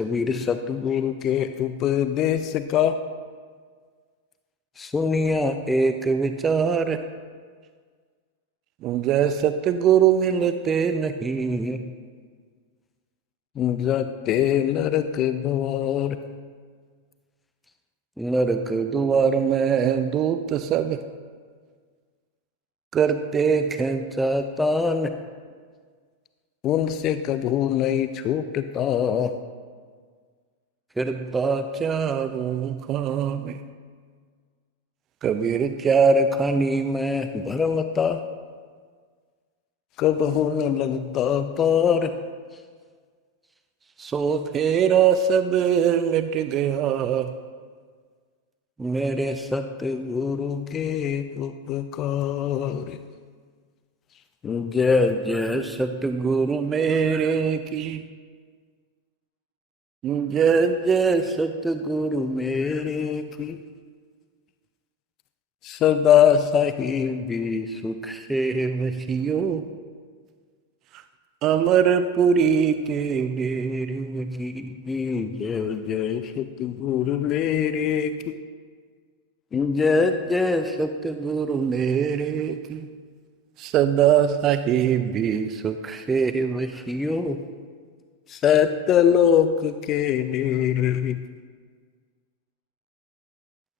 कबीर सतगुरु के उपदेश का सुनिया एक विचार, जय सतगुरु मिलते नहीं जाते नरक द्वार। नरक द्वार में दूत सब करते खेचा तान, उनसे कभू नहीं छूटता फिरता चारों खाने। कबीर चार खानी में भरमता, कबहू न लगता पार। सो फेरा सब मिट गया मेरे सतगुरु के उपकार। जय जय सतगुरु मेरे की, जय जय सतगुरु मेरे की। सदा साहिबी सुख से वसियो, अमरपुरी के डेरे की। जय जय सतगुरु मेरे की, जय जय सतगुरु मेरे की। सदा साहिबी सुख से वसियो, सतलोक के डेरे।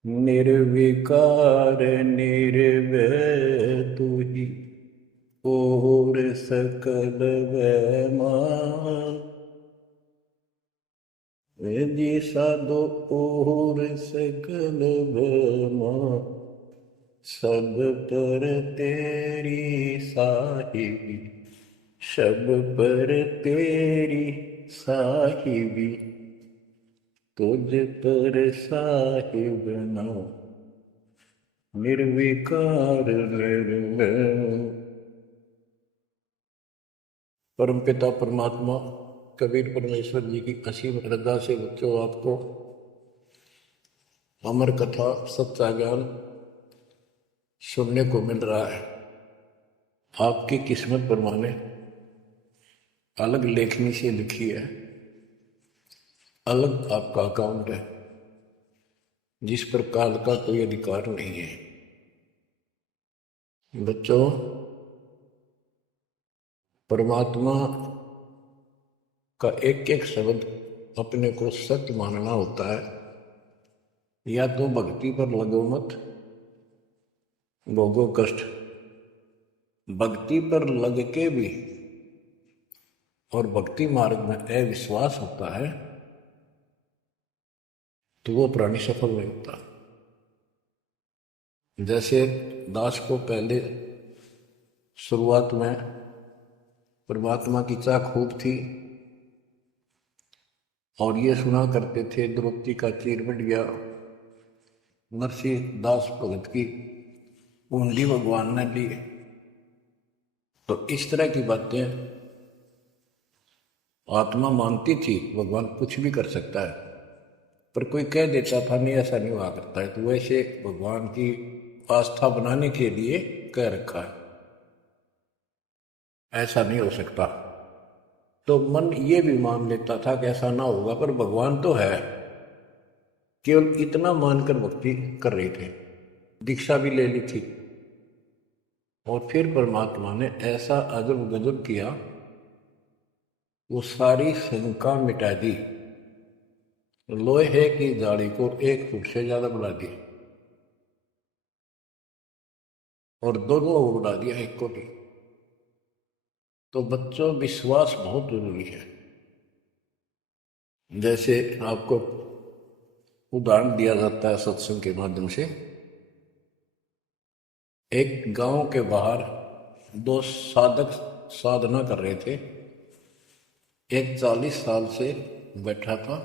निर्विकार निर्भय तू ही और सकल वैमान। जी साधो और सकल वैमान, सब पर तेरी साहिबी, सब पर तेरी साहिबी। तुझ पर साहिब नाम निर्विकार निर्भय। परमपिता परमात्मा कबीर परमेश्वर जी की असीम श्रद्धा से बच्चों आपको अमर कथा सच्चा ज्ञान सुनने को मिल रहा है। आपकी किस्मत परमाने अलग लेखनी से लिखी है, अलग आपका अकाउंट है जिस पर काल का कोई अधिकार नहीं है। बच्चों, परमात्मा का एक एक शब्द अपने को सत्य मानना होता है। या तो भक्ति पर लगो मत, भोगो कष्ट। भक्ति पर लग के भी और भक्ति मार्ग में अविश्वास होता है तो वो प्राणी सफल नहीं होता। जैसे दास को पहले शुरुआत में परमात्मा की चाह खूब थी और ये सुना करते थे द्रौपदी का चीर मिट गया, नरसी दास भगत की ऊंडी भगवान ने ली। तो इस तरह की बातें आत्मा मानती थी भगवान कुछ भी कर सकता है, पर कोई कह देता था नहीं ऐसा नहीं हुआ करता है, तो वैसे भगवान की आस्था बनाने के लिए कह रखा है ऐसा नहीं हो सकता। तो मन ये भी मान लेता था कि ऐसा ना होगा, पर भगवान तो है। केवल इतना मानकर भक्ति कर रहे थे, दीक्षा भी ले ली थी। और फिर परमात्मा ने ऐसा अजब गजब किया, वो सारी शंका मिटा दी। लोहे की जाड़ी को 1 फुट से ज्यादा बढ़ा दी और दोनों को बढ़ा दिया एक को भी। तो बच्चों, विश्वास बहुत जरूरी है। जैसे आपको उदाहरण दिया जाता है सत्संग के माध्यम से। एक गांव के बाहर 2 साधक साधना कर रहे थे। एक 40 साल से बैठा था,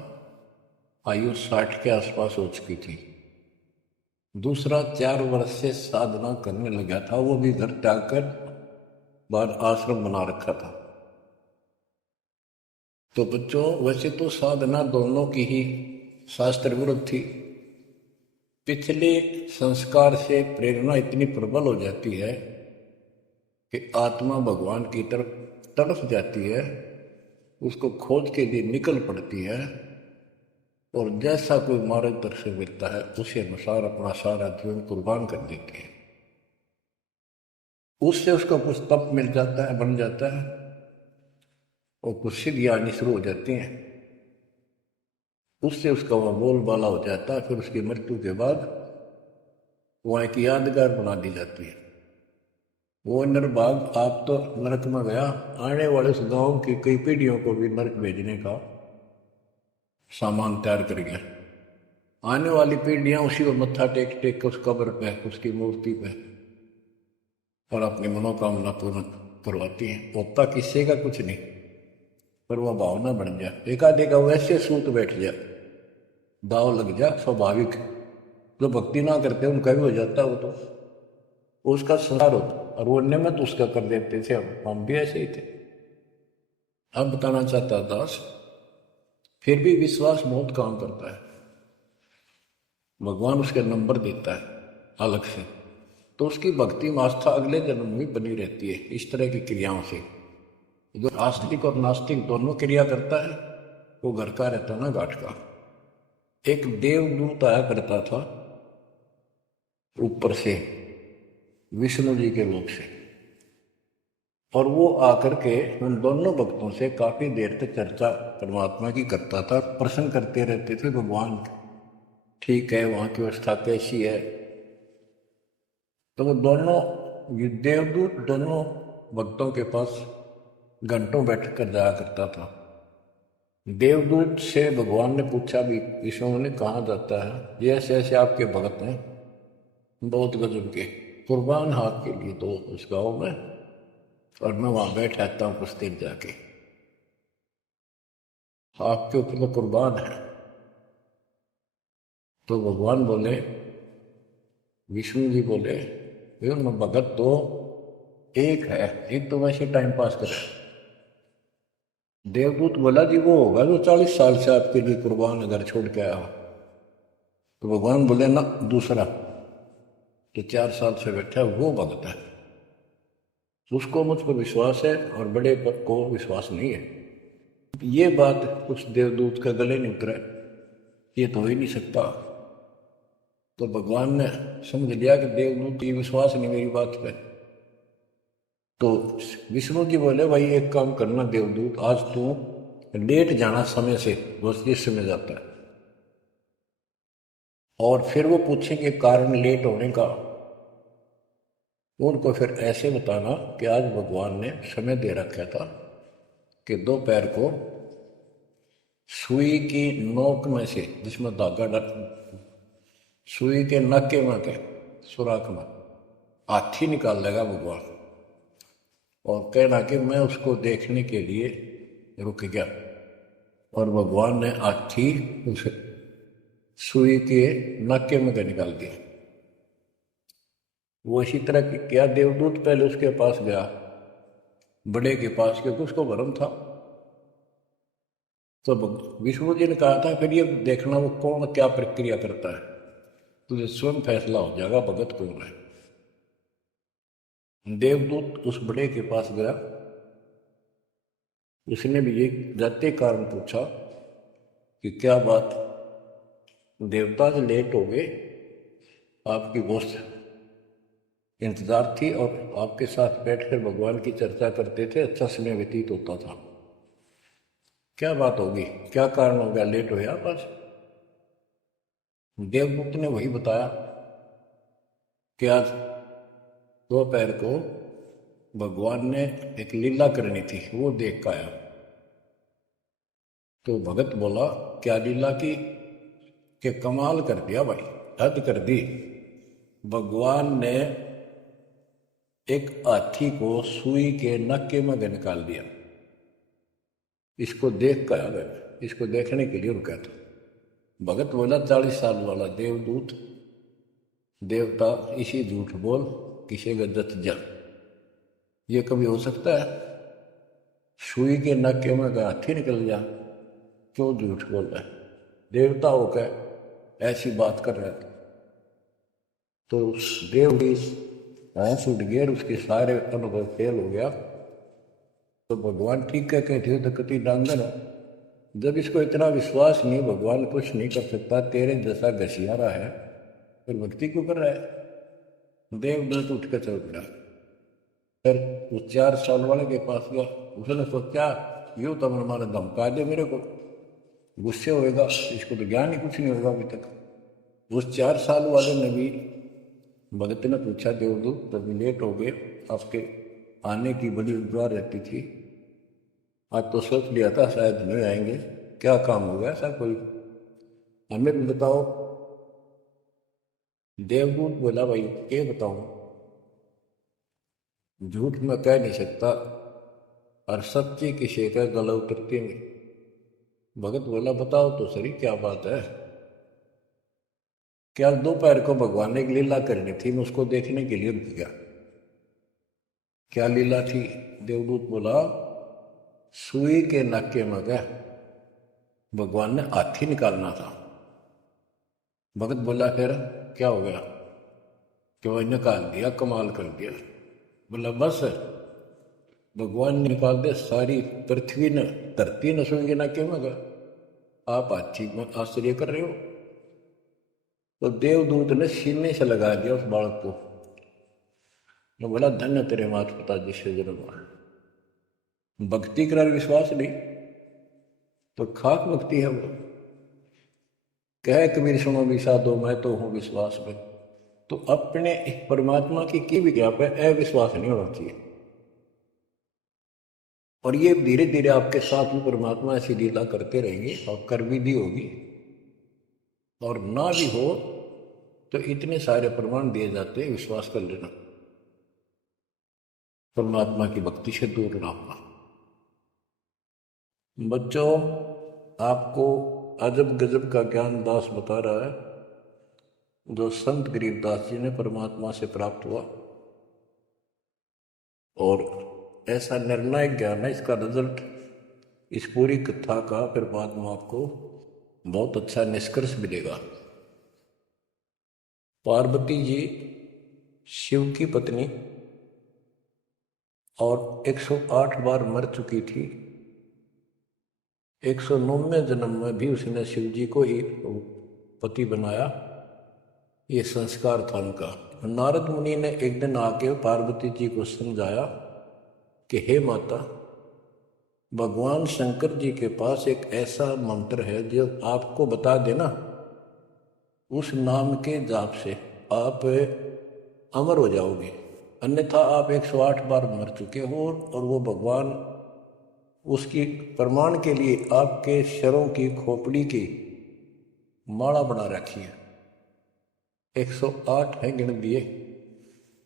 आयु 60 के आसपास हो चुकी थी। दूसरा 4 वर्ष से साधना करने लगा था, वो भी घर त्याग कर बाहर आश्रम बना रखा था। तो बच्चों, वैसे तो साधना दोनों की ही शास्त्र विरुद्ध थी। पिछले संस्कार से प्रेरणा इतनी प्रबल हो जाती है कि आत्मा भगवान की तरफ तड़प जाती है। उसको खोज के लिए निकल पड़ती है और जैसा कोई मार्गदर्शन मिलता है उसी अनुसार अपना सारा जीवन कुर्बान कर देती है। उससे उसको कुछ तप मिल जाता है, बन जाता है, और कुछ सिद्धियाँ आनी शुरू हो जाती हैं। उससे उसका वह बोलबाला हो जाता है। फिर उसकी मृत्यु के बाद वहाँ एक यादगार बना दी जाती है। वो नरभाग आप तो नरक में गया, आने वाले उस गांव की कई पीढ़ियों को भी नरक भेजने का सामान तैयार कर गया। आने वाली पीढ़ियां उसी को मत्था टेक टेक के उस कब्र पे, उसकी मूर्ति पे, और अपनी मनोकामना पूर्ण करवाती हैं। होता किसी का कुछ नहीं, पर वह भावना बन जाए, एकाधिक वैसे सूत बैठ जाए, दाव लग जाए। स्वाभाविक जो भक्ति ना करते उनका भी हो जाता है, वो तो उसका संसार होता, और वो नियमित उसका कर देते थे। हम भी ऐसे ही थे। अब बताना चाहता दास, फिर भी विश्वास बहुत काम करता है। भगवान उसके नंबर देता है अलग से, तो उसकी भक्ति में आस्था अगले जन्म में बनी रहती है। इस तरह की क्रियाओं से जो आस्तिक और नास्तिक दोनों क्रिया करता है, वो घर का रहता ना घाट का। एक देवदूत आया करता था ऊपर से, विष्णु जी के लोक से, और वो आकर के उन दोनों भक्तों से काफी देर तक चर्चा परमात्मा की करता था। प्रश्न करते रहते थे, भगवान ठीक है, वहां की व्यवस्था कैसी है। तो वो दोनों देवदूत दोनों भक्तों के पास घंटों बैठ कर जाया करता था। देवदूत से भगवान ने पूछा भी, विष्णु ने, कहा जाता है ये ऐसे ऐसे आपके भगत हैं, बहुत गजब के, कुर्बान हाथ के लिए तो उस गाँव में, और मैं वहां बैठ रहता हूँ कुछ देर जाके, आपके ऊपर तो कुर्बान है। तो भगवान बोले, विष्णु जी बोले, भगत तो एक है, एक तो वैसे टाइम पास करे। देवदूत बोला जी वो होगा जो 40 साल से आपके लिए कुर्बान घर छोड़ के आया हो। तो भगवान बोले ना, दूसरा जो 4 साल से बैठा है वो भगत है, उसको मुझ पर विश्वास है और बड़े पर को विश्वास नहीं है। ये बात उस देवदूत का गले नहीं उतरा, ये तो हो ही नहीं सकता। तो भगवान ने समझ लिया कि देवदूत ये विश्वास नहीं मेरी बात पे। तो विष्णु जी बोले, भाई एक काम करना देवदूत, आज तू लेट जाना समय से, बस जिस समय जाता है, और फिर वो पूछेंगे कारण लेट होने का, उनको फिर ऐसे बताना कि आज भगवान ने समय दे रखा था कि दोपहर को सुई की नोक में से, जिसमें धागा डाल, सुई के नक्के में के सुराख में हाथी निकाल लेगा भगवान, और कहना कि मैं उसको देखने के लिए रुक गया, और भगवान ने हाथी उसे सुई के नक्के में के निकाल दिया। वो इसी तरह की क्या, देवदूत पहले उसके पास गया, बड़े के पास, क्योंकि उसको भरम था। तो विष्णु जी ने कहा था फिर ये देखना वो कौन क्या प्रक्रिया करता है, तुझे स्वयं फैसला हो जाएगा भगत कौन है। देवदूत उस बड़े के पास गया, उसने भी ये जाते कारण पूछा कि क्या बात, देवता से लेट हो गए, आपकी बहुत इंतजार थी और आपके साथ बैठकर भगवान की चर्चा करते थे, अच्छा समय व्यतीत होता था, क्या बात होगी, क्या कारण हो गया, लेट हो गया बस। देवदूत ने वही बताया कि आज दोपहर को भगवान ने एक लीला करनी थी, वो देख के आया। तो भगत बोला, क्या लीला की, कि कमाल कर दिया भाई, हद कर दी। भगवान ने एक हाथी को सुई के नक्के में निकाल दिया, इसको देख कर आ गए, इसको देखने के लिए रुका था। भगत बोला, 40 साल वाला देवदूत, देवता, इसी झूठ बोल, किसी का दत्त जा, ये कभी हो सकता है? सुई के नक्के में का हाथी निकल जा, क्यों झूठ बोल रहा है? देवता होकर ऐसी बात कर रहा था। तो उस देव की भैंस उठ गई, उसके सारे अनुभव फेल हो गया, तो भगवान ठीक कह कहते हो तो कति डांगर है। जब इसको इतना विश्वास नहीं भगवान कुछ नहीं कर सकता, तेरे जैसा घसियारा है, फिर भक्ति क्यों कर रहा है? देवदत्त उठ कर चल पड़ा। फिर उस 4 साल वाले के पास गया। उसने सोचा यूं तो हमारा धमका दे मेरे को, गुस्से होएगा, इसको तो ज्ञान ही कुछ नहीं होगा अभी तक। उस 4 साल वाले ने भी भगत ने पूछा, देवदूत तब लेट हो गए, आपके आने की बड़ी इंतजार रहती थी, आज तो सोच लिया था शायद नहीं आएंगे, क्या काम हो गया ऐसा कोई, हमें भी बताओ। देवदूत बोला, भाई ये बताऊं, झूठ मैं कह नहीं सकता और सच्ची की शेखर गला उतरती नहीं। भगत बोला, बताओ तो सही क्या बात है। क्या दोपहर को भगवान ने एक लीला करनी थी, मैं उसको देखने के लिए रुक गया। क्या लीला थी? देवदूत बोला, सुई के नाके में गया भगवान ने हाथी निकालना था। भगत बोला, फिर क्या हो गया? कि वह निकाल दिया, कमाल कर दिया। बोला, बस भगवान ने निकाल दिया, सारी पृथ्वी ने, धरती न सुई के नाके में गया, आप हाथी में आश्चर्य कर रहे हो? तो देवदूत ने सीने से लगा दिया उस बालक को। मैं बोला, धन्य तेरे माता पिता जिससे जन्म हुआ। भक्ति कर विश्वास नहीं तो खाक भक्ति है वो। कह कबीर सुनो विषा दो, मैं तो हूं विश्वास में। तो अपने परमात्मा की विज्ञाप है, अविश्वास नहीं होना चाहिए। और ये धीरे धीरे आपके साथ में परमात्मा ऐसी लीला करते रहेंगे और कर भी दी होगी, और ना भी हो तो इतने सारे प्रमाण दिए जाते हैं, विश्वास कर लेना। परमात्मा की भक्ति से दूर रहना। बच्चों, आपको अजब गजब का ज्ञान दास बता रहा है जो संत गरीबदास जी ने परमात्मा से प्राप्त हुआ, और ऐसा निर्णायक ज्ञान है, इसका रिजल्ट इस पूरी कथा का फिर बाद में आपको बहुत अच्छा निष्कर्ष मिलेगा। पार्वती जी शिव की पत्नी और 108 बार मर चुकी थी। 109वें जन्म में भी उसने शिव जी को ही पति बनाया। ये संस्कार था उनका। नारद मुनि ने एक दिन आके पार्वती जी को समझाया कि हे माता, भगवान शंकर जी के पास एक ऐसा मंत्र है जो आपको बता देना, उस नाम के जाप से आप अमर हो जाओगे, अन्यथा आप 108 बार मर चुके हो। और वो भगवान उसकी प्रमाण के लिए आपके शरों की खोपड़ी की माला बना रखी है। 108 है गिन दिए।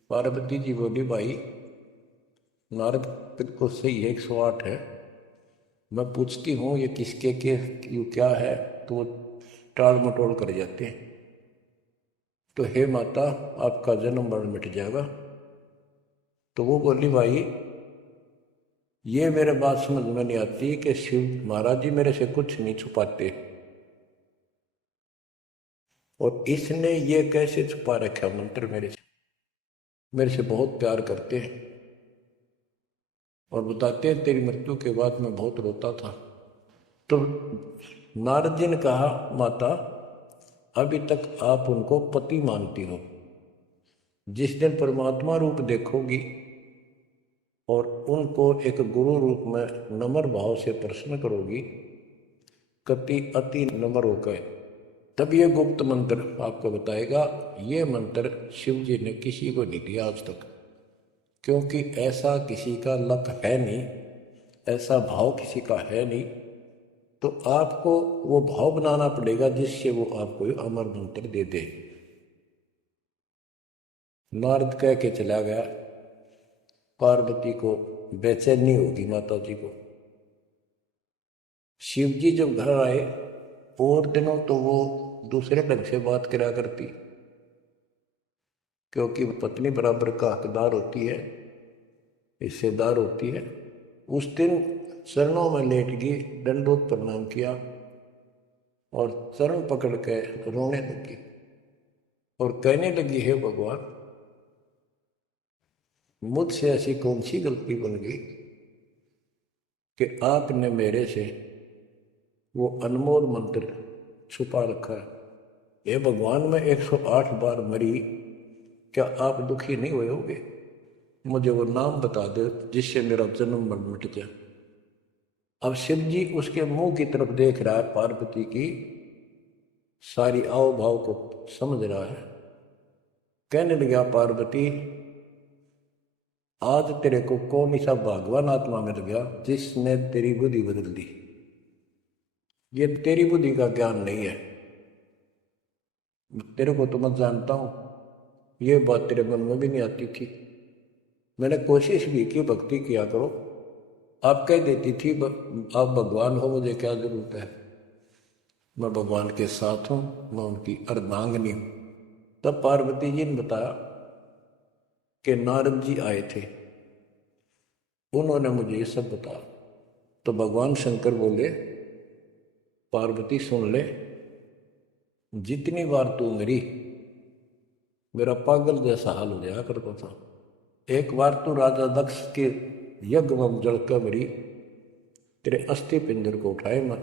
पार्वती जी बोली, भाई नारद बिल्कुल सही है, 108 है। मैं पूछती हूँ ये किसके के क्यों क्या है, तो वो टाल मटोल कर जाते हैं। तो हे माता, आपका जन्म मरण मिट जाएगा। तो वो बोली, भाई ये मेरे बात समझ में नहीं आती कि शिव महाराज जी मेरे से कुछ नहीं छुपाते, और इसने ये कैसे छुपा रखा मंत्र मेरे से बहुत प्यार करते हैं, और बताते हैं तेरी मृत्यु के बाद मैं बहुत रोता था। तो नारद जी ने कहा, माता अभी तक आप उनको पति मानती हो, जिस दिन परमात्मा रूप देखोगी और उनको एक गुरु रूप में नम्र भाव से प्रश्न करोगी, कति अति नम्र होकर, तब ये गुप्त मंत्र आपको बताएगा। ये मंत्र शिव जी ने किसी को नहीं दिया आज तक, क्योंकि ऐसा किसी का लक है नहीं, ऐसा भाव किसी का है नहीं। तो आपको वो भाव बनाना पड़ेगा जिससे वो आपको अमर मंत्र दे दे। नारद कह के चला गया। पार्वती को बेचैनी होगी, माता जी को। शिव जी जब घर आए और दिनों तो वो दूसरे ढंग से बात करा करती, क्योंकि पत्नी बराबर का हकदार होती है, हिस्सेदार होती है। उस दिन चरणों में लेट गई, दंडोत प्रणाम किया और चरण पकड़ के रोने लगी और कहने लगी, हे भगवान, मुझसे ऐसी कौन सी गलती बन गई कि आपने मेरे से वो अनमोल मंत्र छुपा रखा है। ये भगवान, मैं 108 बार मरी, क्या आप दुखी नहीं हुए होगे? मुझे वो नाम बता दो जिससे मेरा जन्म मरण मिट जाए। अब शिव जी उसके मुंह की तरफ देख रहा है, पार्वती की सारी आओ भाव को समझ रहा है। कहने लगा, पार्वती आज तेरे को कौन सा भगवान आत्मा मिल गया जिसने तेरी बुद्धि बदल दी? ये तेरी बुद्धि का ज्ञान नहीं है, तेरे को तो मैं जानता हूं, ये बात तेरे मन में भी नहीं आती थी। मैंने कोशिश भी की, भक्ति किया करो, आप कह देती थी आप भगवान हो, मुझे क्या जरूरत है, मैं भगवान के साथ हूं, मैं उनकी अर्धांगिनी हूं। तब पार्वती जी ने बताया कि नारद जी आए थे, उन्होंने मुझे ये सब बताया। तो भगवान शंकर बोले, पार्वती सुन ले, जितनी बार तू मरी मेरा पागल जैसा हाल हो जाया करता था। एक बार तू राजा दक्ष के यज्ञ में जलकर मरी, तेरे अस्थि पिंजर को उठाए मैं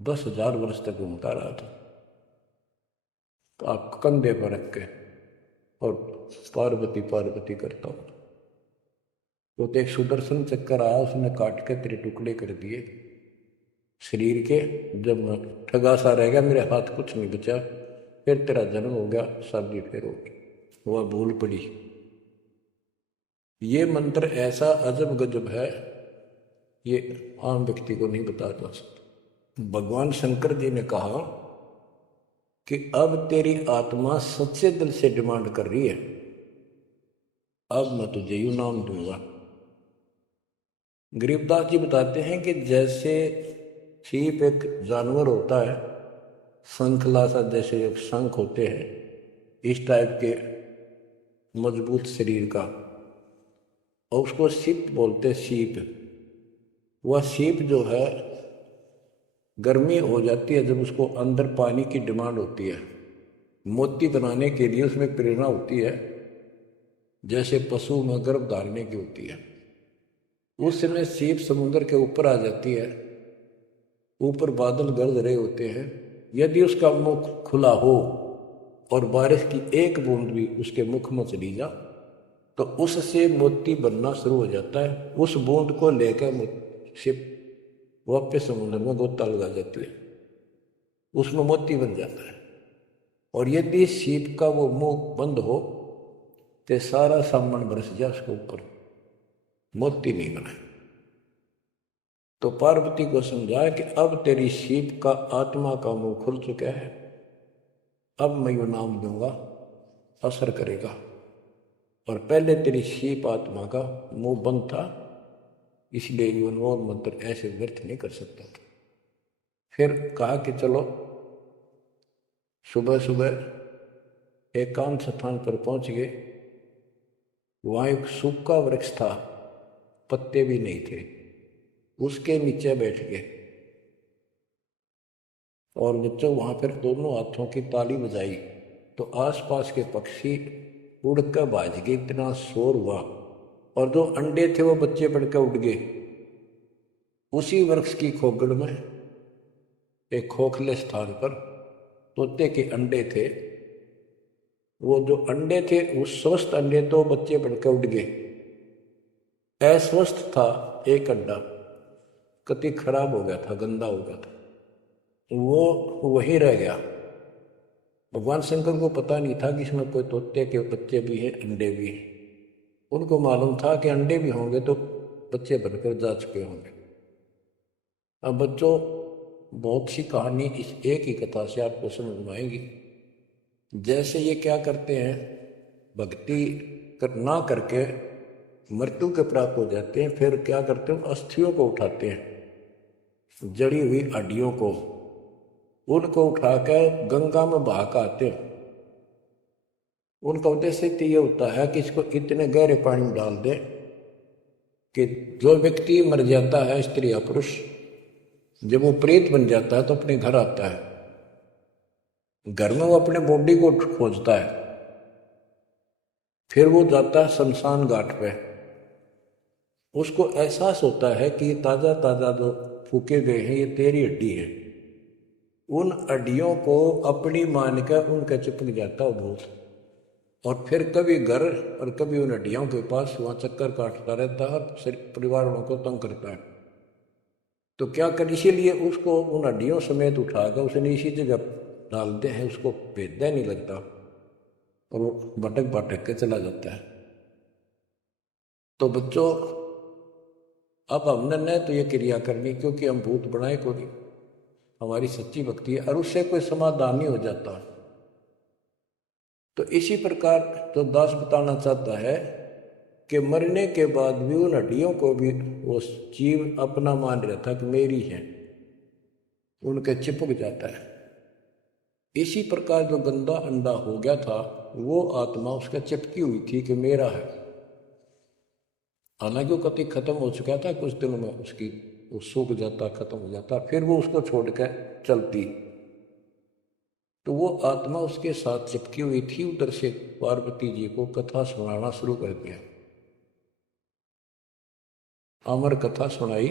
10,000 वर्ष तक घूमता रहा था, तो आप कंधे पर रख के और पार्वती पार्वती करता हूं। तो एक सुदर्शन चक्कर आया, उसने काट के तेरे टुकड़े कर दिए शरीर के। जब मैं ठगा सा रह गया, मेरे हाथ कुछ नहीं बचा, फिर तेरा जन्म हो गया, शादी फिर हो गई, वह भूल पड़ी। ये मंत्र ऐसा अजब गजब है, ये आम व्यक्ति को नहीं बता जा सकता। भगवान शंकर जी ने कहा कि अब तेरी आत्मा सच्चे दिल से डिमांड कर रही है, अब मैं तुझे यू नाम दूंगा। गरीबदास जी बताते हैं कि जैसे सीप एक जानवर होता है, शंखला सा जैसे एक शंख होते हैं, इस टाइप के मजबूत शरीर का, और उसको सीप बोलते, सीप। वह सीप जो है गर्मी हो जाती है जब उसको अंदर पानी की डिमांड होती है, मोती बनाने के लिए उसमें प्रेरणा होती है, जैसे पशु में गर्भ धारने की होती है। उस समय सीप समुद्र के ऊपर आ जाती है, ऊपर बादल गरज रहे होते हैं, यदि उसका मुख खुला हो और बारिश की एक बूंद भी उसके मुख में चली जा तो उससे मोती बनना शुरू हो जाता है। उस बूंद को लेकर शिप वापस समुद्र में गोता लगा जाती है, उसमें मोती बन जाता है। और यदि सीप का वो मुंह बंद हो तो सारा सामान बरस जाए उसके ऊपर, मोती नहीं बने। तो पार्वती को समझाया कि अब तेरी सीप का आत्मा का मुंह खुल चुका है, अब मैं यू नाम दूंगा, असर करेगा। और पहले तेरी सीप आत्मा का मुंह बंद था, इसलिए यू अनमोल मंत्र ऐसे व्यर्थ नहीं कर सकता। फिर कहा कि चलो, सुबह सुबह एकांत स्थान पर पहुंच गए। वहां एक सूखा वृक्ष था, पत्ते भी नहीं थे, उसके नीचे बैठ गए और बच्चों वहां पर दोनों हाथों की ताली बजाई तो आसपास के पक्षी उड़कर भाज गए, इतना शोर हुआ, और जो अंडे थे वो बच्चे बढ़कर उड़ गए। उसी वृक्ष की खोगड़ में एक खोखले स्थान पर तोते के अंडे थे। वो जो अंडे थे वो स्वस्थ अंडे, तो बच्चे बढ़कर उड़ गए। अस्वस्थ था एक अंडा, कति खराब हो गया था, गंदा हो गया था, वो वहीं रह गया। भगवान शंकर को पता नहीं था कि इसमें कोई तोते के बच्चे भी हैं, अंडे भी हैं। उनको मालूम था कि अंडे भी होंगे तो बच्चे बनकर जा चुके होंगे। अब बच्चों, बहुत सी कहानी इस एक ही कथा से आपको समझ में आएगी। जैसे ये क्या करते हैं, भक्ति ना करके मृत्यु के प्राप्त हो जाते हैं, फिर क्या करते हैं, अस्थियों को उठाते हैं, जड़ी हुई हड्डियों को, उनको उठाकर गंगा में बहा के आते हैं। उनका उद्देश्य तो ये होता है कि इसको इतने गहरे पानी में डाल दें कि जो व्यक्ति मर जाता है, स्त्री या पुरुष, जब वो प्रेत बन जाता है तो अपने घर आता है। घर में वो अपने बॉडी को खोजता है, फिर वो जाता है शमशान घाट पे, उसको एहसास होता है कि ताज़ा ताज़ा जो फूके गए हैं ये तेरी हड्डी है। उन हड्डियों को अपनी मान कर उनका चिपक जाता है भूत, और फिर कभी घर और कभी उन हड्डियों के पास वहाँ चक्कर काटता रहता है और परिवार वालों को तंग करता है। तो क्या कर, इसीलिए उसको उन हड्डियों समेत उठाकर उसने इसी जगह डालते हैं, उसको भेदना नहीं लगता और वो भटक भटक के चला जाता है। तो बच्चों, अब हमने न तो ये क्रिया करनी क्योंकि हम भूत बनाए को नहीं, हमारी सच्ची भक्ति है और उससे कोई समाधान नहीं हो जाता। तो इसी प्रकार तो दास बताना चाहता है कि मरने के बाद भी उन हड्डियों को भी वो जीव अपना मान रहा था कि मेरी है, उनके चिपक जाता है। इसी प्रकार जो गंदा अंडा हो गया था वो आत्मा उसका चिपकी हुई थी कि मेरा है। हालांकि वो कति खत्म हो चुका था, कुछ दिनों में उसकी वो सूख जाता, खत्म हो जाता, फिर वो उसको छोड़कर चलती। तो वो आत्मा उसके साथ चिपकी हुई थी। उधर से पार्वती जी को कथा सुनाना शुरू कर दिया, अमर कथा सुनाई।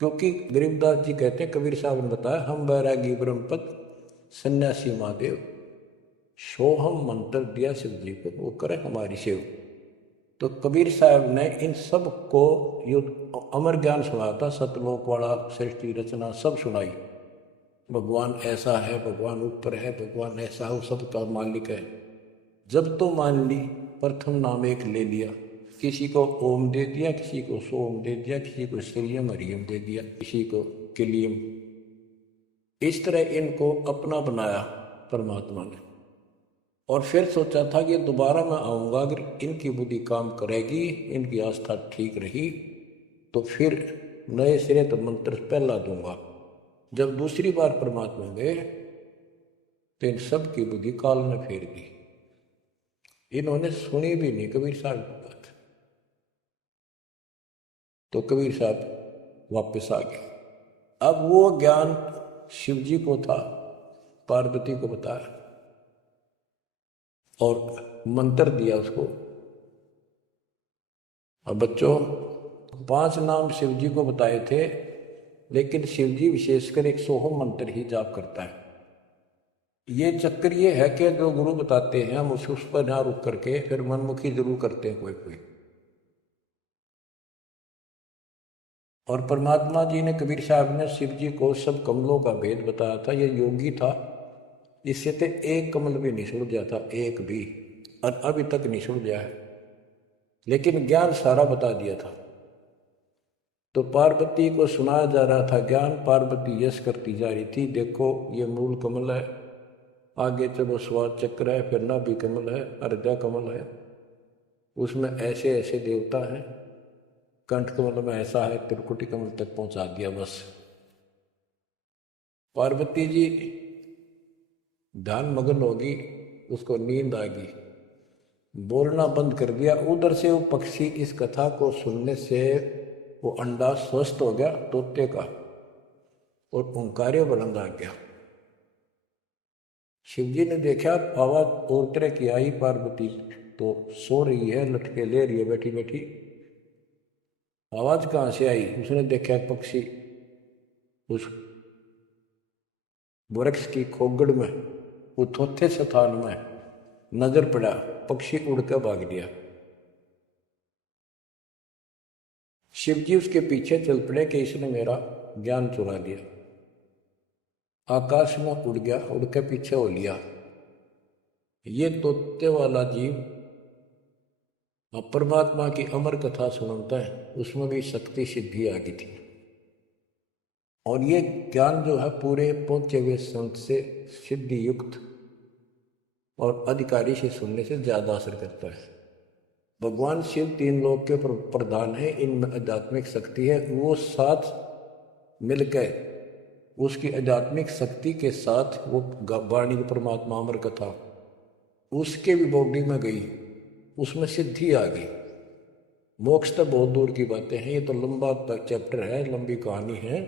क्योंकि गरीबदास जी कहते हैं, कबीर साहब ने बताया, हम बैरागी ब्रह्मपद सन्यासी महादेव सोहम मंत्र दिया शिव जी को, वो करे हमारी सेव। तो कबीर साहब ने इन सब को युद्ध अमर ज्ञान सुनाया था, सतलोक वाला, सृष्टि रचना सब सुनाई। भगवान ऐसा है, भगवान ऊपर है, भगवान ऐसा है, वो सबका मालिक है। जब तो मान ली, प्रथम नाम एक ले लिया, किसी को ओम दे दिया, किसी को सोम दे दिया, किसी को श्रीयम हरियम दे दिया, किसी को किलियम। इस तरह इनको अपना बनाया परमात्मा ने। और फिर सोचा था कि दोबारा मैं आऊँगा, अगर इनकी बुद्धि काम करेगी, इनकी आस्था ठीक रही, तो फिर नए सिरे तो मंत्र पहला दूंगा। जब दूसरी बार परमात्मा गए तो इन सब की बुद्धि काल ने फेर दी। इन्होंने सुनी भी नहीं कबीर साहब की बात। तो कबीर साहब वापस आ गए। अब वो ज्ञान शिव जी को था, पार्वती को बताया और मंत्र दिया उसको। अब बच्चों, 5 नाम शिव जी को बताए थे, लेकिन शिव जी विशेषकर एक सोहम मंत्र ही जाप करता है। ये चक्कर ये है कि जो गुरु बताते हैं हम उस पर ना रुक करके फिर मनमुखी जरूर करते हैं कोई कोई। और परमात्मा जी ने, कबीर साहब ने शिव जी को सब कमलों का भेद बताया था। ये योगी था, इससे तो एक कमल भी नहीं सुलझा था, एक भी, और अभी तक नहीं सुलझा है, लेकिन ज्ञान सारा बता दिया था। तो पार्वती को सुनाया जा रहा था ज्ञान, पार्वती यश करती जा रही थी, देखो ये मूल कमल है, आगे चलो स्वाद चक्र है, फिर नाभि कमल है, हृदय कमल है, उसमें ऐसे ऐसे देवता हैं, कंठ कमल में ऐसा है, त्रिकुटी कमल तक पहुंचा दिया। बस पार्वती जी ध्यान मग्न होगी, उसको नींद आ गई, बोलना बंद कर दिया। उधर से वो पक्षी इस कथा को सुनने से वो अंडा स्वस्थ हो गया तोते का, और ओंकार्य बुलंद आ गया। शिवजी ने देखा आवाज और तरह की आई, पार्वती तो सो रही है, लटके ले रही है बैठी बैठी, आवाज कहाँ से आई? उसने देखा पक्षी उस वृक्ष की खोगड़ में, वो थोथे स्थान में नजर पड़ा, पक्षी उड़कर भाग गया। शिवजी उसके पीछे चल पड़े कि इसने मेरा ज्ञान चुरा लिया। आकाश में उड़ गया, उड़ के पीछे हो लिया। ये तोते वाला जीव परमात्मा की अमर कथा सुनता है, उसमें भी शक्ति सिद्धि आ गई थी। और ये ज्ञान जो है पूरे पहुंचे हुए संत से सिद्धि युक्त और अधिकारी से सुनने से ज्यादा असर करता है। भगवान शिव 3 लोक के प्रधान है, इनमें आध्यात्मिक शक्ति है, वो साथ मिलकर उसकी आध्यात्मिक शक्ति के साथ वो वाणी परमात्मा अमर कथा उसके भी बॉडी में गई, उसमें सिद्धि आ गई। मोक्ष तो बहुत दूर की बातें हैं, ये तो लंबा चैप्टर है, लंबी कहानी है,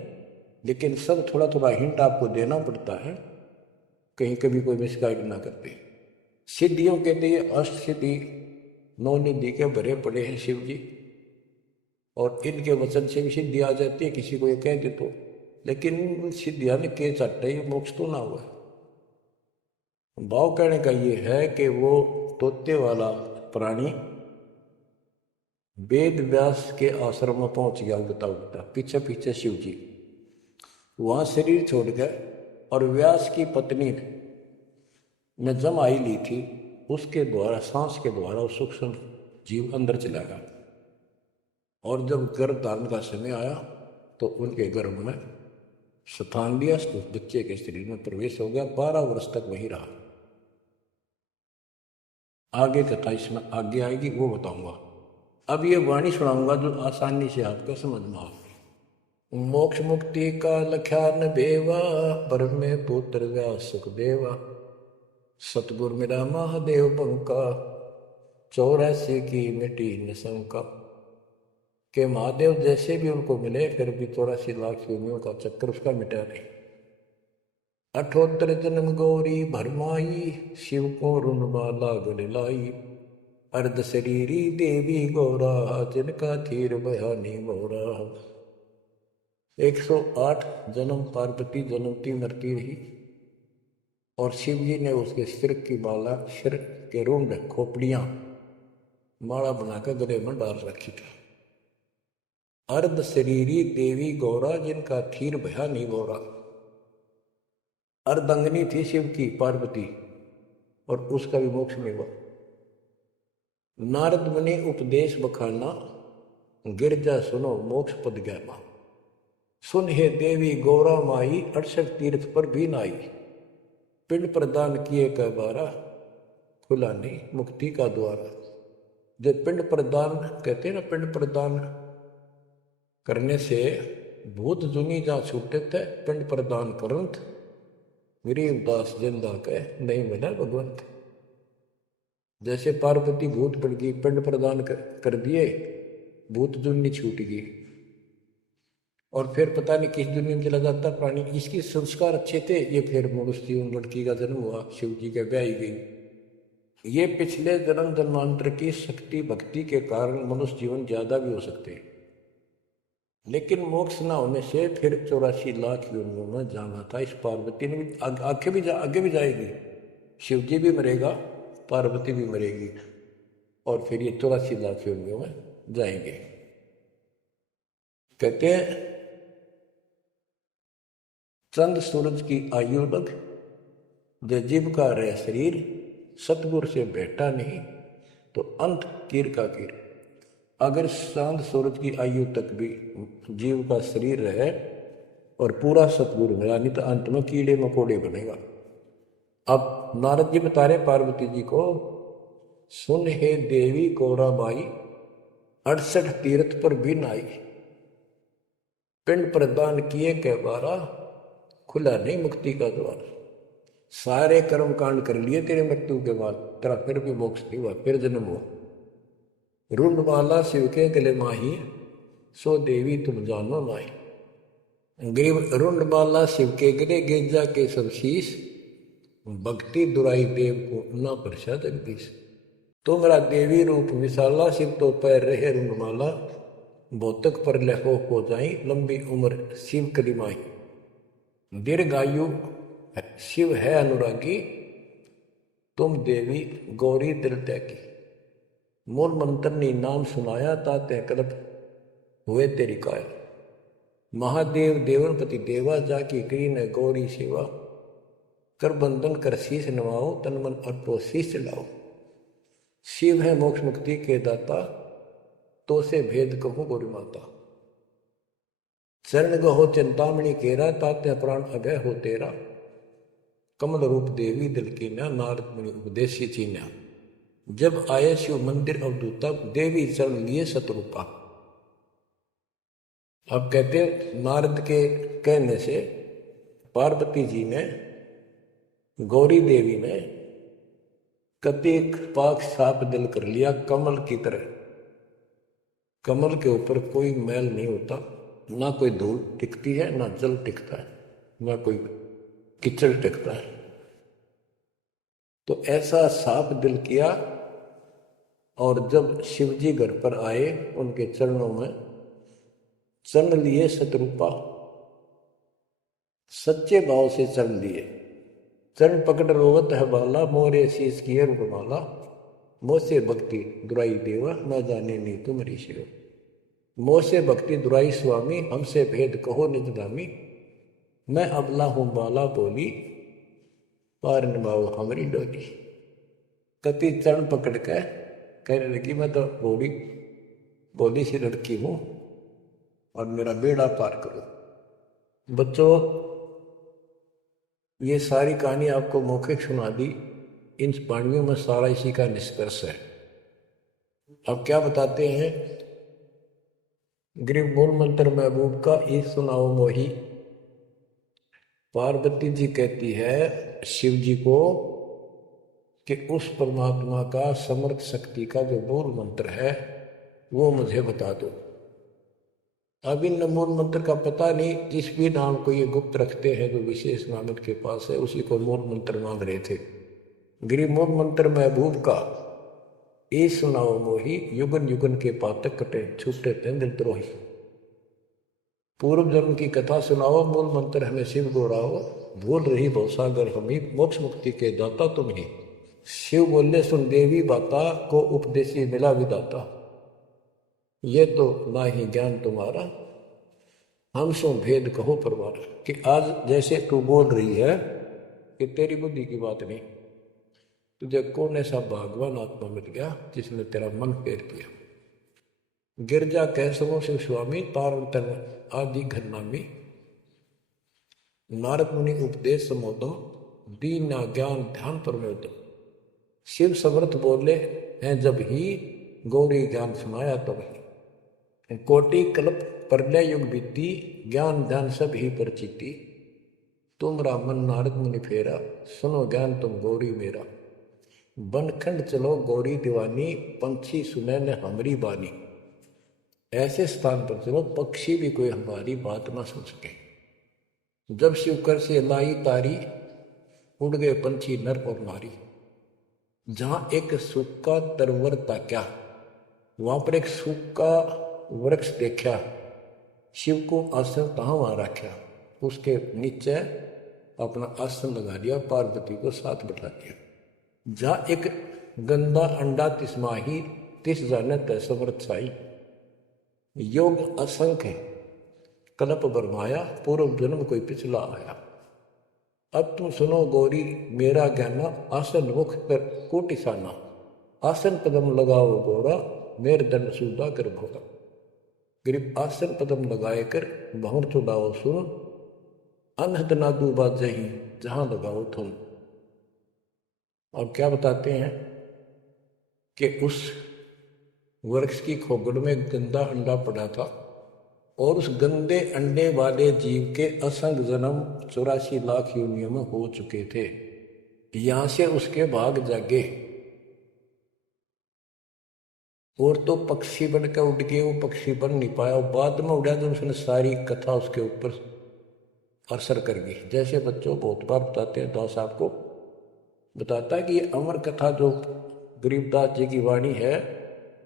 लेकिन सब थोड़ा थोड़ा हिंट आपको देना पड़ता है, कहीं कभी कोई मिसगाइड ना करते। सिद्धियों के लिए अष्ट सिद्धि 9 निधि के भरे पड़े हैं शिव जी। और इनके वचन से भी सिद्धि आ जाती है, किसी को ये कह दे तो। लेकिन सिद्धियां ने के चट्टे ये मोक्ष तो ना हुआ। भाव कहने का ये है कि वो तोते वाला प्राणी वेद व्यास के आश्रम में पहुंच गया, उगता उगता पीछे पीछे शिव जी वहां शरीर छोड़ गए, और व्यास की पत्नी ने जमाई ली थी, उसके द्वारा सांस के द्वारा वो सूक्ष्म जीव अंदर चला गया। और जब गर्भ धारण का समय आया तो उनके गर्भ में स्थान लिया, तो बच्चे के शरीर में प्रवेश हो गया, 12 वर्ष तक वहीं रहा। आगे कथा इसमें आगे आएगी, वो बताऊंगा। अब ये वाणी सुनाऊंगा जो आसानी से आपको समझ में आ। मोक्ष मुक्ति का लख्यान बेवा, पर में पुत्र व्यास सुखदेवा। सतगुर मेरा महादेव पंका, 84 की मिटी निशंका। के महादेव जैसे भी उनको मिले, फिर भी 84 लाख योनियों का चक्कर उसका मिटा नहीं। 78 जन्म गौरी भरमाई, शिव को रुनमाला गले लाई। अर्ध शरीरी देवी गौरा, जिनका थीर बयानी मोरा। 108 जन्म पार्वती जन्मती मरती रही, और शिव जी ने उसके सिर की माला, सिर के रुंड खोपड़ियां माला बनाकर गले में डाल रखी थी। अर्ध शरीरी देवी गौरा, जिनका थीर भयानी मोरा। अर्धंगनी थी शिव की पार्वती, और उसका भी मोक्ष नहीं हुआ। नारद मुनि उपदेश बखाना, गिरजा सुनो मोक्ष पद ज्ञाना। सुन हे देवी गौरा माई, 68 तीर्थ पर भी नाई। पिंड प्रदान किए का बारा, खुला नहीं मुक्ति का द्वारा। जब पिंड प्रदान कहते हैं ना, पिंड प्रदान करने से भूत जुनी जहाँ छूटे थे, पिंड प्रदान करंत गरीब दास जिंदा के नहीं मिला भगवंत। जैसे पार्वती भूत पड़ गई, पिंड प्रदान कर दिए, भूत जुनी छूट गई, और फिर पता नहीं किस दुनिया में चला जाता प्राणी। इसके संस्कार अच्छे थे, ये फिर मनुष्य जीवन लड़की का जन्म हुआ, शिव जी के ब्याही गई। ये पिछले जन्म जन्मांतर की शक्ति भक्ति के कारण मनुष्य जीवन ज्यादा भी हो सकते हैं, लेकिन मोक्ष ना होने से फिर 84 लाख योनियों में जाना था। इस पार्वती ने भी आगे भी जाएगी, शिव जी भी मरेगा, पार्वती भी मरेगी, और फिर ये 84 लाख योनियों में जाएंगे। कहते हैं चंद सूरज की आयु लग, जो जीव का रह शरीर, सतगुर से बैठा नहीं तो अंत कीर का कीर। अगर चांद सूरज की आयु तक भी जीव का शरीर रहे और पूरा सतगुरु मिला नहीं, तो अंत में कीड़े मकोड़े बनेगा। अब नारद जी बता रहे पार्वती जी को, सुन हे देवी गौरा बाई, 68 तीर्थ पर भी नाई। पिंड प्रदान किए के बारा, खुला नहीं मुक्ति का द्वार। सारे कर्म कांड कर लिए तेरे मृत्यु के बाद, तेरा फिर भी मोक्ष नहीं हुआ, फिर जन्म हुआ। रुंडमाला शिव के गले माही, सो देवी तुम जानो नाई। गरीब रुंडमाला शिव के गले, गेजा के सब शीश। भक्ति दुराई देव को ना परसा जगदीश। तो मेरा देवी रूप विशाला, शिव तो पैर रहे रुंडमाला। भौतक पर लहो हो जाई, लंबी उम्र शिव कली माही। दीर्घायु शिव है अनुरागी, तुम देवी गौरी दिल त्यागी। मूल मंत्र ने नाम सुनाया, ताते कल्प हुए तेरी काया। महादेव देवनपति देवा, जाकी करी न गौरी सेवा। कर बंधन कर शीश नवाओ, तन मन अर्पो शीश चलाओ। शिव है मोक्ष मुक्ति के दाता, तो से भेद कहूँ गौरी माता। चरण गहो चिंतामणि केरा, तात्या प्राण अभय हो तेरा। कमल रूप देवी दिल की न, नारद मुनि उपदेशी चीन्या। जब आए शिव मंदिर अवधूता, देवी चरण लिए सतरूपा। अब कहते नारद के कहने से पार्वती जी ने, गौरी देवी ने कतिक पाक साफ दिल कर लिया, कमल की तरह। कमल के ऊपर कोई मैल नहीं होता, ना कोई धूल टिकती है, ना जल टिकता है, ना कोई कीचड़ टिकता है। तो ऐसा साफ दिल किया, और जब शिवजी घर पर आए, उनके चरणों में चरण लिए सतरूपा, सच्चे भाव से चरण लिए। चरण पकड़ रोवत है बाला, मोरे शीस की रूपमाला। मोसे भक्ति दुराई देवा, न जाने नी तुम ऋषि। मोसे भक्ति दुराई स्वामी, हमसे भेद कहो निज दामी। मैं अबला हूं बाला बोली, पार निभाओ हमारी डोली। कति चरण पकड़ के कहने लगी मैं तो बोली बोली सी लड़की हूं और मेरा बेड़ा पार करो। बच्चों, ये सारी कहानी आपको मौखिक सुना दी। इन पाणियों में सारा इसी का निष्कर्ष है। अब क्या बताते हैं? गरीब मूल मंत्र महबूब का एक सुनाओ मोही। पार्वती जी कहती है शिव जी को कि उस परमात्मा का समर्थ शक्ति का जो मूल मंत्र है वो मुझे बता दो। अब इन मूल मंत्र का पता नहीं, जिस भी नाम को ये गुप्त रखते हैं जो विशेष नाम के पास है उसी को मूल मंत्र मान रहे थे। गिरी मूल मंत्र महबूब का ए सुनाओ मोही, युगन युगन के पातक कटे छूटे तेंद्र द्रोही। पूर्व जन्म की कथा सुनाओ, मूल मंत्र हमें शिव दोहराओ। भूल रही भवसागर हमी, मोक्ष मुक्ति के दाता तुम ही। शिव बोले सुन देवी बाता, को उपदेशी मिला विदाता। ये तो ना ही ज्ञान तुम्हारा, हम सो भेद कहो परवार। कि आज जैसे तू बोल रही है कि तेरी बुद्धि की बात नहीं, तुझे कौन ऐसा भगवान आत्मा मिल गया जिसने तेरा मन फेर दिया। गिरजा कैसवो शिव स्वामी, तारण तन आदि घरनामी। नारद मुनि उपदेश समोदो, दीना ज्ञान ध्यान परमोदो। शिव समर्थ बोले हैं जब ही, गौरी ज्ञान सुनाया तब ही। कोटि कल्प प्रलय युग बीती, ज्ञान ध्यान सब ही परचिति। तुमरा मन नारद मुनि फेरा, सुनो ज्ञान तुम गौरी मेरा। बनखंड चलो गौरी दीवानी, पंछी सुने न हमारी बानी। ऐसे स्थान पर चलो पक्षी भी कोई हमारी बात ना सुन सके। जब शिवकर से लाई तारी, उड़ गए पंछी नर और नारी। जहां एक सूखा तरवर ताक्या, वहां पर एक सूखा वृक्ष देखा। शिव को आसन कहाँ वहां रखा, उसके नीचे अपना आसन लगा दिया, पार्वती को साथ बैठा दिया। जहां एक गंदा अंडा तिस्माही, तिस जाने तय समर्थ साई। योग असंख्य कल्प बरमाया, पूर्व जन्म कोई पिछला आया। अब तुम सुनो गौरी मेरा ज्ञाना, आसन मुख कर कोटिसाना। आसन पदम लगाओ गौरा, मेर दंड सूदा कर भोगा। गरीब आसन पदम लगाए कर बहुर चुड़ाओ सुन, अनहद नादू बाजही जहां लगाओ तुम। और क्या बताते हैं कि उस वृक्ष की खोगड़ में गंदा अंडा पड़ा था और उस गंदे अंडे वाले जीव के असंग जन्म 84 लाख योनियों में हो चुके थे। यहां से उसके भाग जागे और तो पक्षी बन के उड़ गए। वो पक्षी बन नहीं पाया, बाद में उड़ा जब उसने सारी कथा उसके ऊपर असर कर गई। जैसे बच्चों बहुत बार बताते हैं, दास आपको बताता है कि ये अमर कथा जो गरीबदास जी की वाणी है,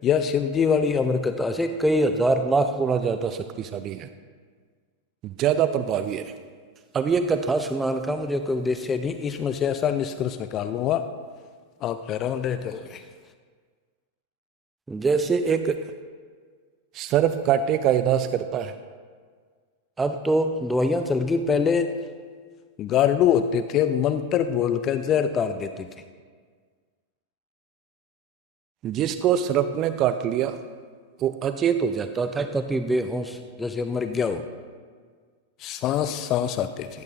यह शिव जी वाली अमर कथा से कई हजार लाख गुना ज्यादा शक्तिशाली है, ज्यादा प्रभावी है। अब ये कथा सुनाने का मुझे कोई उद्देश्य नहीं, इसमें से ऐसा निष्कर्ष निकाल लूंगा आप हैरान रह जाओगे। जैसे एक सर्प कांटे का इलाज करता है। अब तो दवाइयां चल गई, पहले गार्डू होते थे, मंत्र बोलकर जहर तार देते थे। जिसको सर्प ने काट लिया वो अचेत हो जाता था, कति बेहोश जैसे मर गया हो, सांस सांस आते थे।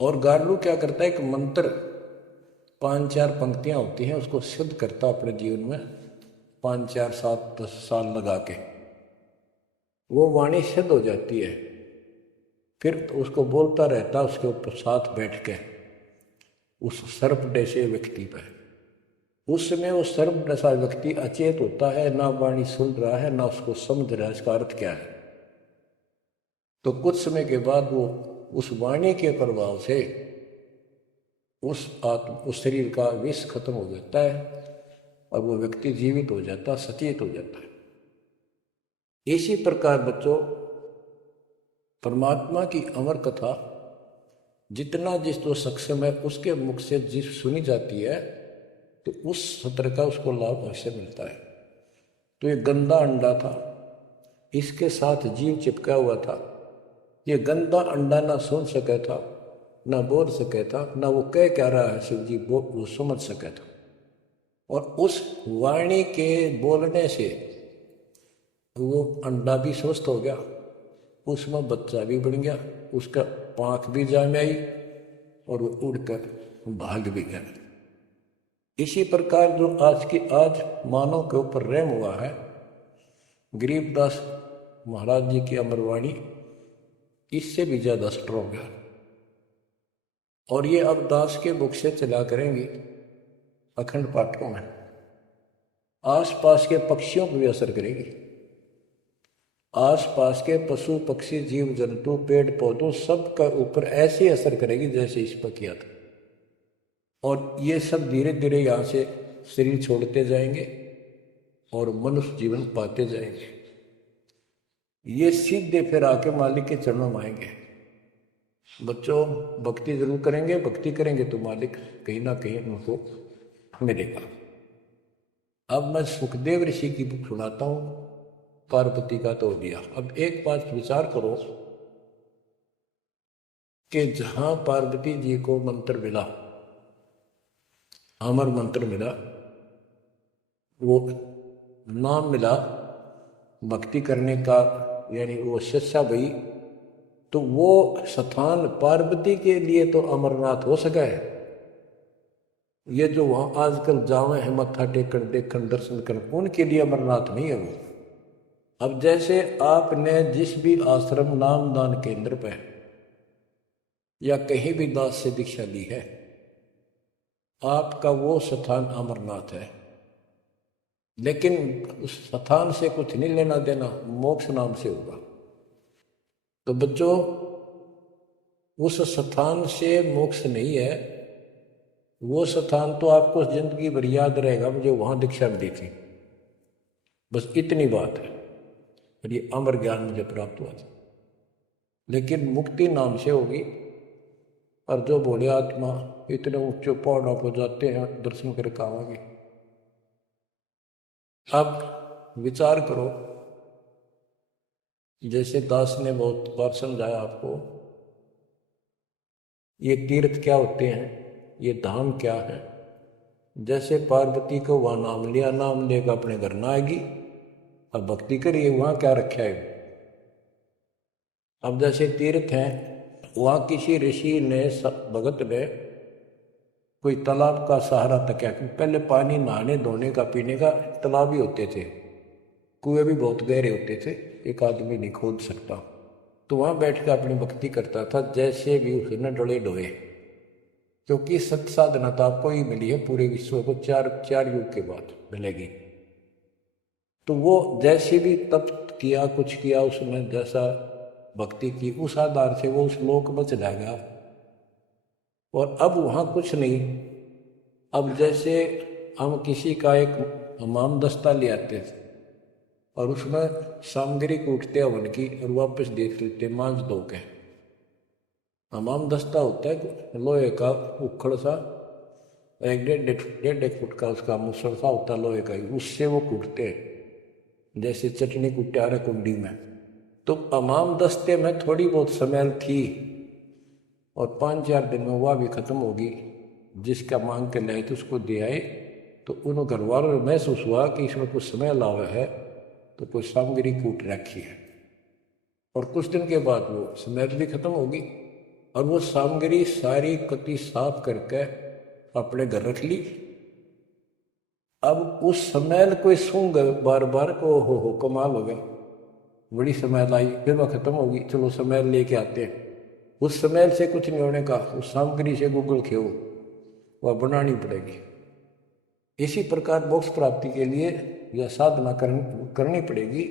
और गार्डू क्या करता है, एक मंत्र 5-4 पंक्तियां होती हैं, उसको सिद्ध करता अपने जीवन में 5, 4, 7, 10 साल लगा के। वो वाणी सिद्ध हो जाती है, फिर उसको बोलता रहता उसके ऊपर साथ बैठ के उस सर्प जैसे व्यक्ति पर। उस समय वो सर्प जैसा व्यक्ति अचेत होता है, ना वाणी सुन रहा है ना उसको समझ रहा है इसका अर्थ क्या है। तो कुछ समय के बाद वो उस वाणी के प्रभाव से उस शरीर का विष खत्म हो जाता है और वो व्यक्ति जीवित हो जाता, सचेत हो जाता है। इसी प्रकार बच्चों परमात्मा की अमर कथा जितना जिस तो सक्षम है उसके मुख से जिस सुनी जाती है तो उस सत्र का उसको लाभ अवश्य मिलता है। तो ये गंदा अंडा था, इसके साथ जीव चिपका हुआ था। ये गंदा अंडा ना सुन सका था, ना बोल सके था, ना वो कह क्या रहा है शिव जी वो समझ सका था। और उस वाणी के बोलने से वो अंडा भी स्वस्थ हो गया, उसमें बच्चा भी बन गया, उसका पाँख भी जाम आई और वो उड़कर भाग भी गया। इसी प्रकार जो आज मानव के ऊपर रहम हुआ है, गरीबदास महाराज जी की अमरवाणी इससे भी ज्यादा स्ट्रोंग है। और ये अब दास के मुख से चला करेंगे अखंड पाठकों में, आसपास के पक्षियों को भी असर करेगी, आसपास के पशु पक्षी जीव जंतु पेड़ पौधों सब का ऊपर ऐसे असर करेगी जैसे इस पर किया था। और ये सब धीरे धीरे यहाँ से शरीर छोड़ते जाएंगे और मनुष्य जीवन पाते जाएंगे। ये सीधे फिर आके मालिक के चरणों में आएंगे। बच्चों भक्ति जरूर करेंगे, भक्ति करेंगे तो मालिक कहीं ना कहीं उनको मिलेगा। अब मैं सुखदेव ऋषि की बुक सुनाता हूँ, पार्वती का तो दिया। अब एक बात विचार करो कि जहां पार्वती जी को मंत्र मिला, अमर मंत्र मिला, वो नाम मिला भक्ति करने का, यानी वो शिक्षा भई, तो वो स्थान पार्वती के लिए तो अमरनाथ हो सका है। ये जो वहां आजकल जावे हैं मत्था टेकन देखन दर्शन करन, उनके लिए अमरनाथ नहीं है वो। अब जैसे आपने जिस भी आश्रम नाम दान केंद्र पे या कहीं भी दास से दीक्षा ली है, आपका वो स्थान अमरनाथ है। लेकिन उस स्थान से कुछ नहीं लेना देना, मोक्ष नाम से होगा। तो बच्चों उस स्थान से मोक्ष नहीं है, वो स्थान तो आपको जिंदगी भर याद रहेगा, मुझे वहां दीक्षा मिली थी, बस इतनी बात है। और ये अमर ज्ञान मुझे प्राप्त हुआ था। लेकिन मुक्ति नाम से होगी। और जो बोले आत्मा इतने ऊंचे पहाड़ों पर जाते हैं दर्शन करके आवागे। अब विचार करो, जैसे दास ने बहुत बार समझाया आपको, ये तीर्थ क्या होते हैं, ये धाम क्या है। जैसे पार्वती को वहां नाम लिया, नाम लेकर अपने घर ना आएगी, अब भक्ति करिए, वहां क्या रखा है। अब जैसे तीर्थ हैं, वहां किसी ऋषि ने भगत ने कोई तालाब का सहारा तकिया, क्योंकि पहले पानी नहाने धोने का पीने का तालाब ही होते थे, कुएं भी बहुत गहरे होते थे, एक आदमी नहीं खोद सकता। तो वहां बैठ कर अपनी भक्ति करता था, जैसे भी उसने डोले ढोए। क्योंकि सत साधना तो आपको ही मिली है पूरे विश्व को, चार युग के बाद मिलेगी। तो वो जैसे भी तप किया, कुछ किया उसने, जैसा भक्ति की, उस आधार से वो उस लोक में चला गया। और अब वहां कुछ नहीं। अब जैसे हम किसी का एक हमाम दस्ता ले आते थे और उसमें सामग्री कूटते हवन की और वापस देख लेते मांझ धो के। हमाम दस्ता होता है लोहे का उखड़ सा, एक डेढ़ फुट का उसका मुसर सा होता है लोहे का ही, उससे वो कूटते हैं जैसे चटनी कुटा रहे कुंडी में। तो हमाम दस्ते में थोड़ी बहुत स्मेल थी और 5-4 दिन में वह भी खत्म होगी। जिसका मांग के लाए थे उसको दे आए, तो उन घर वालों को महसूस हुआ कि इसमें कुछ स्मेल आवा है, तो कोई सामग्री कूट रखी है। और कुछ दिन के बाद वो स्मेल भी खत्म होगी और वो सामग्री सारी कति साफ करके अपने घर रख ली। अब उस स्मेल को सूंघ बार बार, ओ हो कमाल हो गया, बड़ी स्मेल आई, फिर वह खत्म होगी, चलो स्मेल लेके आते हैं। उस स्मेल से कुछ नहीं होने का, उस सामग्री से गूगल खेओ, वह बनानी पड़ेगी। इसी प्रकार मोक्ष प्राप्ति के लिए यह साधना करनी पड़ेगी।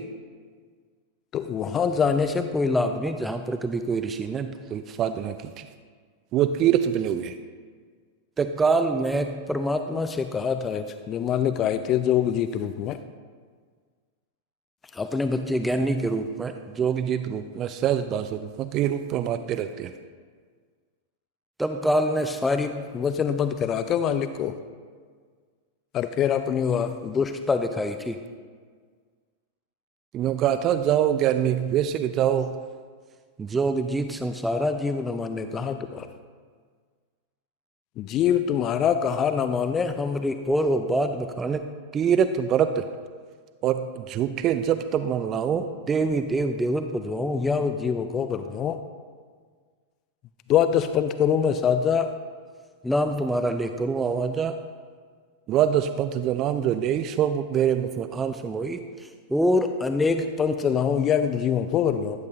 तो वहां जाने से कोई लाभ नहीं जहां पर कभी कोई ऋषि ने कोई साधना की थी, वो तीर्थ बने हुए। तत्काल में परमात्मा से कहा था, जो मालिक आए थे जोग जीत रूप में, अपने बच्चे ज्ञानी के रूप में, जोगजीत रूप में, सहजदास रूप में, कई रूप में आते रहते हैं। तब काल ने सारी वचनबद्ध करा के मालिक को, और फिर अपनी वह दुष्टता दिखाई थी। यूं कहा था, जाओ ज्ञानी वैसे जाओ, जोग जीत संसारा, जीव न माने कहा तुम्हारा। जीव तुम्हारा कहा न माने, हमरी और वो बात बखाने, तीर्थ व्रत और झूठे जब तब मन लाऊं, देवी देव देवत पुजवाऊं, या वो जीव को बरवाऊं। द्वादश पंथ करूं मैं साजा, नाम तुम्हारा ले करूं आवाजा। द्वादश पंथ जो नाम जो ले, सो मेरे मुख में आन समोई, और अनेक पंथ चलाऊं, या जीवों को बरवाऊं।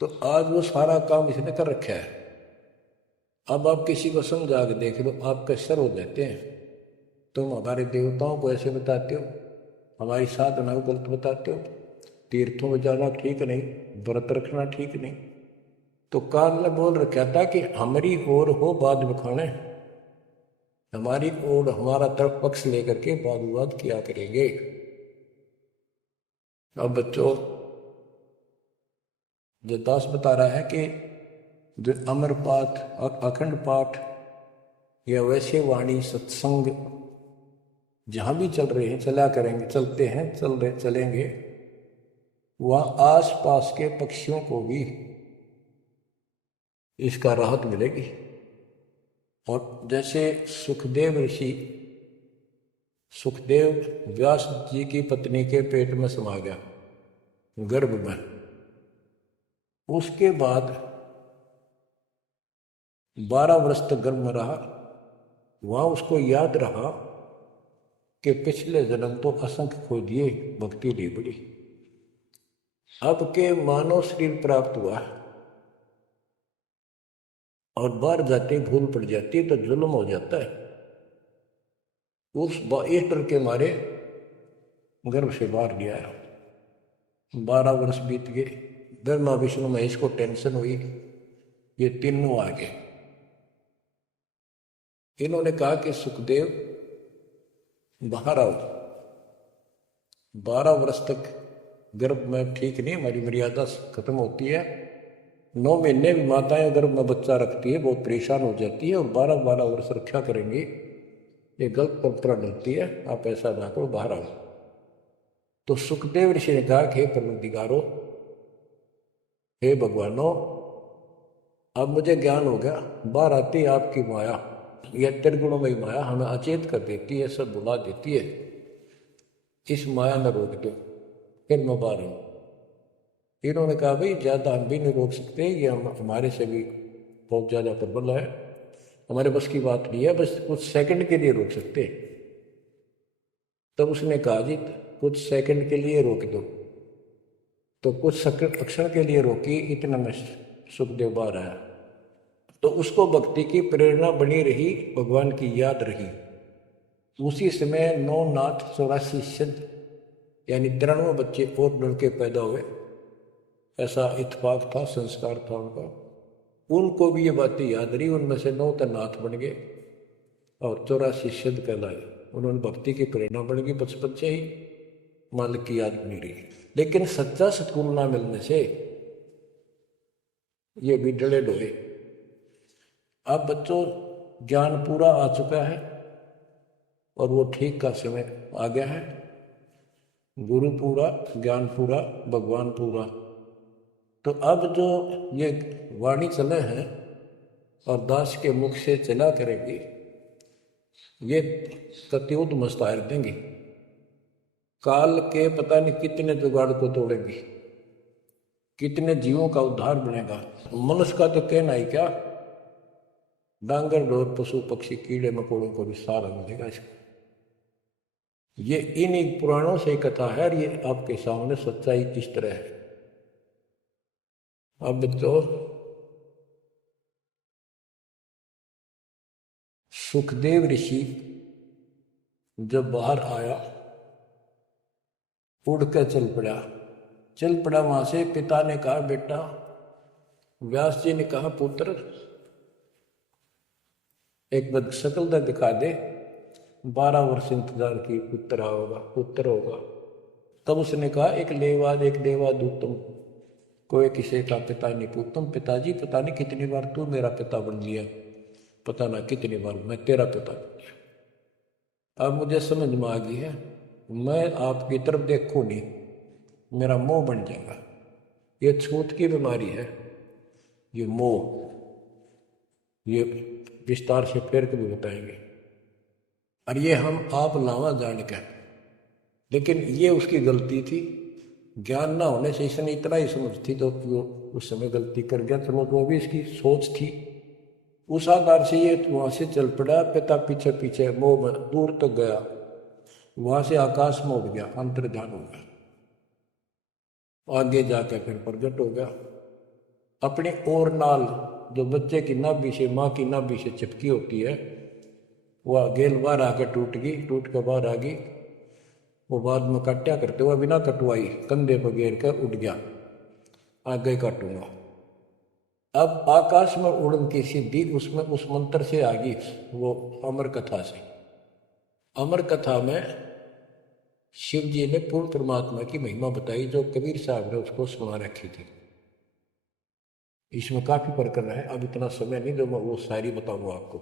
तो आज वो सारा काम इसने कर रखा है। अब आप किसी को समझा के देख लो, आपके सर हो जाते हैं। तुम हमारे देवताओं को ऐसे बताते हो, हमारी साधना को गलत बताते हो, तीर्थों में जाना ठीक नहीं, व्रत रखना ठीक नहीं। तो काल ने बोल रखा था कि हमारी ओर हो बाद बखाने, हमारी ओर हमारा तरफ पक्ष लेकर के वाद विवाद किया करेंगे। अब बच्चों, जो दास बता रहा है कि जो अमर पाठ, अखंड पाठ या वैसे वाणी सत्संग जहां भी चल रहे हैं, चला करेंगे, चलते हैं, चलेंगे, वह आस पास के पक्षियों को भी इसका राहत मिलेगी। और जैसे सुखदेव ऋषि, सुखदेव व्यास जी की पत्नी के पेट में समा गया, गर्भ में, उसके बाद 12 वर्ष तक गर्भ में रहा। वहां उसको याद रहा कि पिछले जन्म तो असंख्य खो दिए, भक्ति ली बड़ी, अब के मानव शरीर प्राप्त हुआ और बाहर जाते भूल पड़ जाती है तो जुल्म हो जाता है। उस डर के मारे गर्भ से बाहर लिया। 12 वर्ष बीत गए, ब्रह्मा विष्णु महेश को टेंशन हुई, ये तीनों आ गए। इन्होंने कहा कि सुखदेव बाहर आओ, 12 वर्ष तक गर्भ में ठीक नहीं, हमारी मर्यादा खत्म होती है। 9 महीने भी माताएं गर्भ में बच्चा रखती है, बहुत परेशान हो जाती है, और 12-12 वर्ष रक्षा करेंगी, ये गलत परंपरा डलती है, आप ऐसा ना करो, बाहर आओ। तो सुखदेव ऋषि ने कहा कि हे परमदिगारो, हे भगवानो, अब मुझे ज्ञान हो गया, बाहर आती आपकी माया, यह त्रिगुणों में माया हमें अचेत कर देती है, सब बुला देती है, इस माया न रोक दो, फिर मैं बाहर हूं। इन्होंने कहा भाई ज्यादा हम भी नहीं रोक सकते, ये हमारे से भी बहुत ज्यादा प्रबल है, हमारे बस की बात नहीं है, बस कुछ सेकंड के लिए रोक सकते। तब उसने कहा जी कुछ सेकंड के लिए रोक दो। तो कुछ क्षण के लिए रोकी, इतना में सुखदेव बाहर आया। तो उसको भक्ति की प्रेरणा बनी रही, भगवान की याद रही। उसी समय 9 नाथ 84 सिद्ध यानी 93 बच्चे और लड़के पैदा हुए, ऐसा इत्तेफाक था, संस्कार था उनका। उनको भी ये बातें याद रही, उनमें से 9 तो नाथ बन गए और 84 सिद्ध कहलाए। उन्होंने भक्ति की प्रेरणा बन गई, बचपन से ही मालिक की याद बनी रही। लेकिन सच्चा सतगुरु ना मिलने से ये भी डले डोले। अब बच्चों ज्ञान पूरा आ चुका है और वो ठीक का समय आ गया है। गुरु पूरा, ज्ञान पूरा, भगवान पूरा। तो अब जो ये वाणी चले हैं और दास के मुख से चला करेगी, ये कत्युत मस्तायर देंगी, काल के पता नहीं कितने जुगाड़ को तोड़ेंगी, कितने जीवों का उद्धार बनेगा। मनुष्य का तो कहना ही क्या, डांगर डोर पशु पक्षी कीड़े मकोड़ों को भी सहारा मिलेगा इसको। ये इन पुराणों से कथा है और ये आपके सामने सच्चाई किस तरह है। अब तो सुखदेव ऋषि जब बाहर आया, उड़कर चल पड़ा वहां से। पिता ने कहा बेटा, व्यास जी ने कहा पुत्र एक बार शकल दिखा दे। 12 वर्ष इंतजार की, पुत्र होगा। तब उसने कहा, एक लेवाद एक देवादूतम, कोई किसी का पिता नहीं पूतम। पिताजी पता नहीं कितनी बार तू मेरा पिता बन लिया, पता ना कितनी बार मैं तेरा पिता बन गया। अब मुझे समझ में आ गई है, मैं आपकी तरफ देखूं नहीं, मेरा मोह बन जाएगा। ये छूत की बीमारी है, ये मोह। ये विस्तार से फिर कभी बताएंगे। और ये हम आप लावा जान के, लेकिन ये उसकी गलती थी। ज्ञान ना होने से इसने इतना ही समझ थी तो वो उस समय गलती कर गया। चलो वो भी इसकी सोच थी। उस आधार से ये वहां से चल पड़ा, पिता पीछे पीछे मोह में दूर तक गया, वहां से आकाश में उड़ गया, अंतर्ध्यान हो गया। आगे जाकर फिर प्रकट हो गया अपने और नाल, जो बच्चे की नाभि से, माँ की नाभि से चिपकी होती है, वह गेल बाहर आकर टूट गई, टूट कर बाहर आ गई। वो बाद में काट्या करते हुआ बिना कटवाई कंधे पर घेर कर उठ गया, आगे काटूंगा। अब आकाश में उड़न की सिद्धि उसमें उस मंत्र से आ गई, वो अमर कथा से। अमर कथा में शिव जी ने पूर्ण परमात्मा की महिमा बताई, जो कबीर साहब ने उसको सुना रखी थी। इसमें काफी प्रकरण है, अब इतना समय नहीं जो मैं वो शायरी बताऊंगा आपको।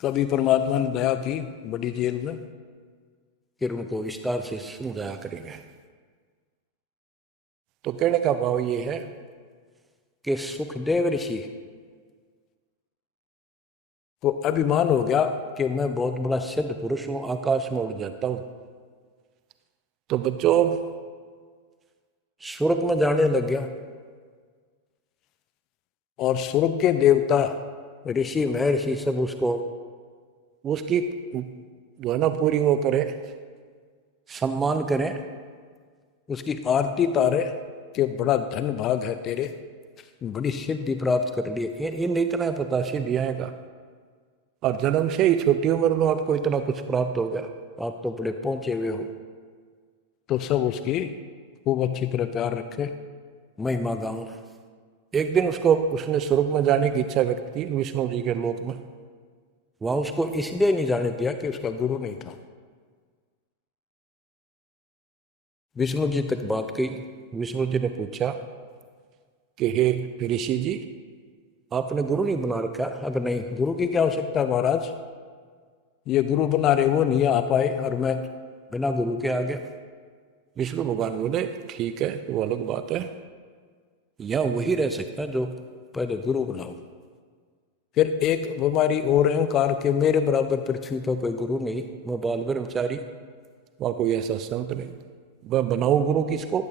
कभी परमात्मा ने दया की बड़ी जेल में, फिर उनको विस्तार से समझाया करेंगे। तो कहने का भाव ये है कि सुखदेव ऋषि को अभिमान हो गया कि मैं बहुत बड़ा सिद्ध पुरुष हूं, आकाश में उड़ जाता हूं। तो बच्चों स्वर्ग में जाने लग गया, और स्वर्ग के देवता ऋषि महर्षि सब उसको, उसकी जो है ना पूरी वो करें, सम्मान करें, उसकी आरती तारे कि बड़ा धन भाग है तेरे, बड़ी सिद्धि प्राप्त कर ली। इन इतना पता सिद्धि आएगा, और जन्म से ही छोटी उम्र में आपको इतना कुछ प्राप्त हो गया, आप तो बड़े पहुंचे हुए हो। तो सब उसकी खूब अच्छी तरह प्यार रखे, महिमा गाऊं। एक दिन उसने स्वर्ग में जाने की इच्छा व्यक्त की, विष्णु जी के लोक में। वहां उसको इसलिए नहीं जाने दिया कि उसका गुरु नहीं था। विष्णु जी तक बात गई। विष्णु जी ने पूछा कि हे ऋषि जी, आपने गुरु नहीं बना रखा? अब नहीं, गुरु की क्या आवश्यकता महाराज, ये गुरु बना रहे वो नहीं आ पाए और मैं बिना गुरु के आ गया। विष्णु भगवान बोले ठीक है, वो अलग बात है, यहाँ वही रह सकता जो पहले गुरु बनाओ। फिर एक बीमारी और अहंकार के, मेरे बराबर पृथ्वी पर कोई गुरु नहीं, मैं बाल ब्रह्मचारी, वहाँ कोई ऐसा संत नहीं, वह बनाओ गुरु किसको?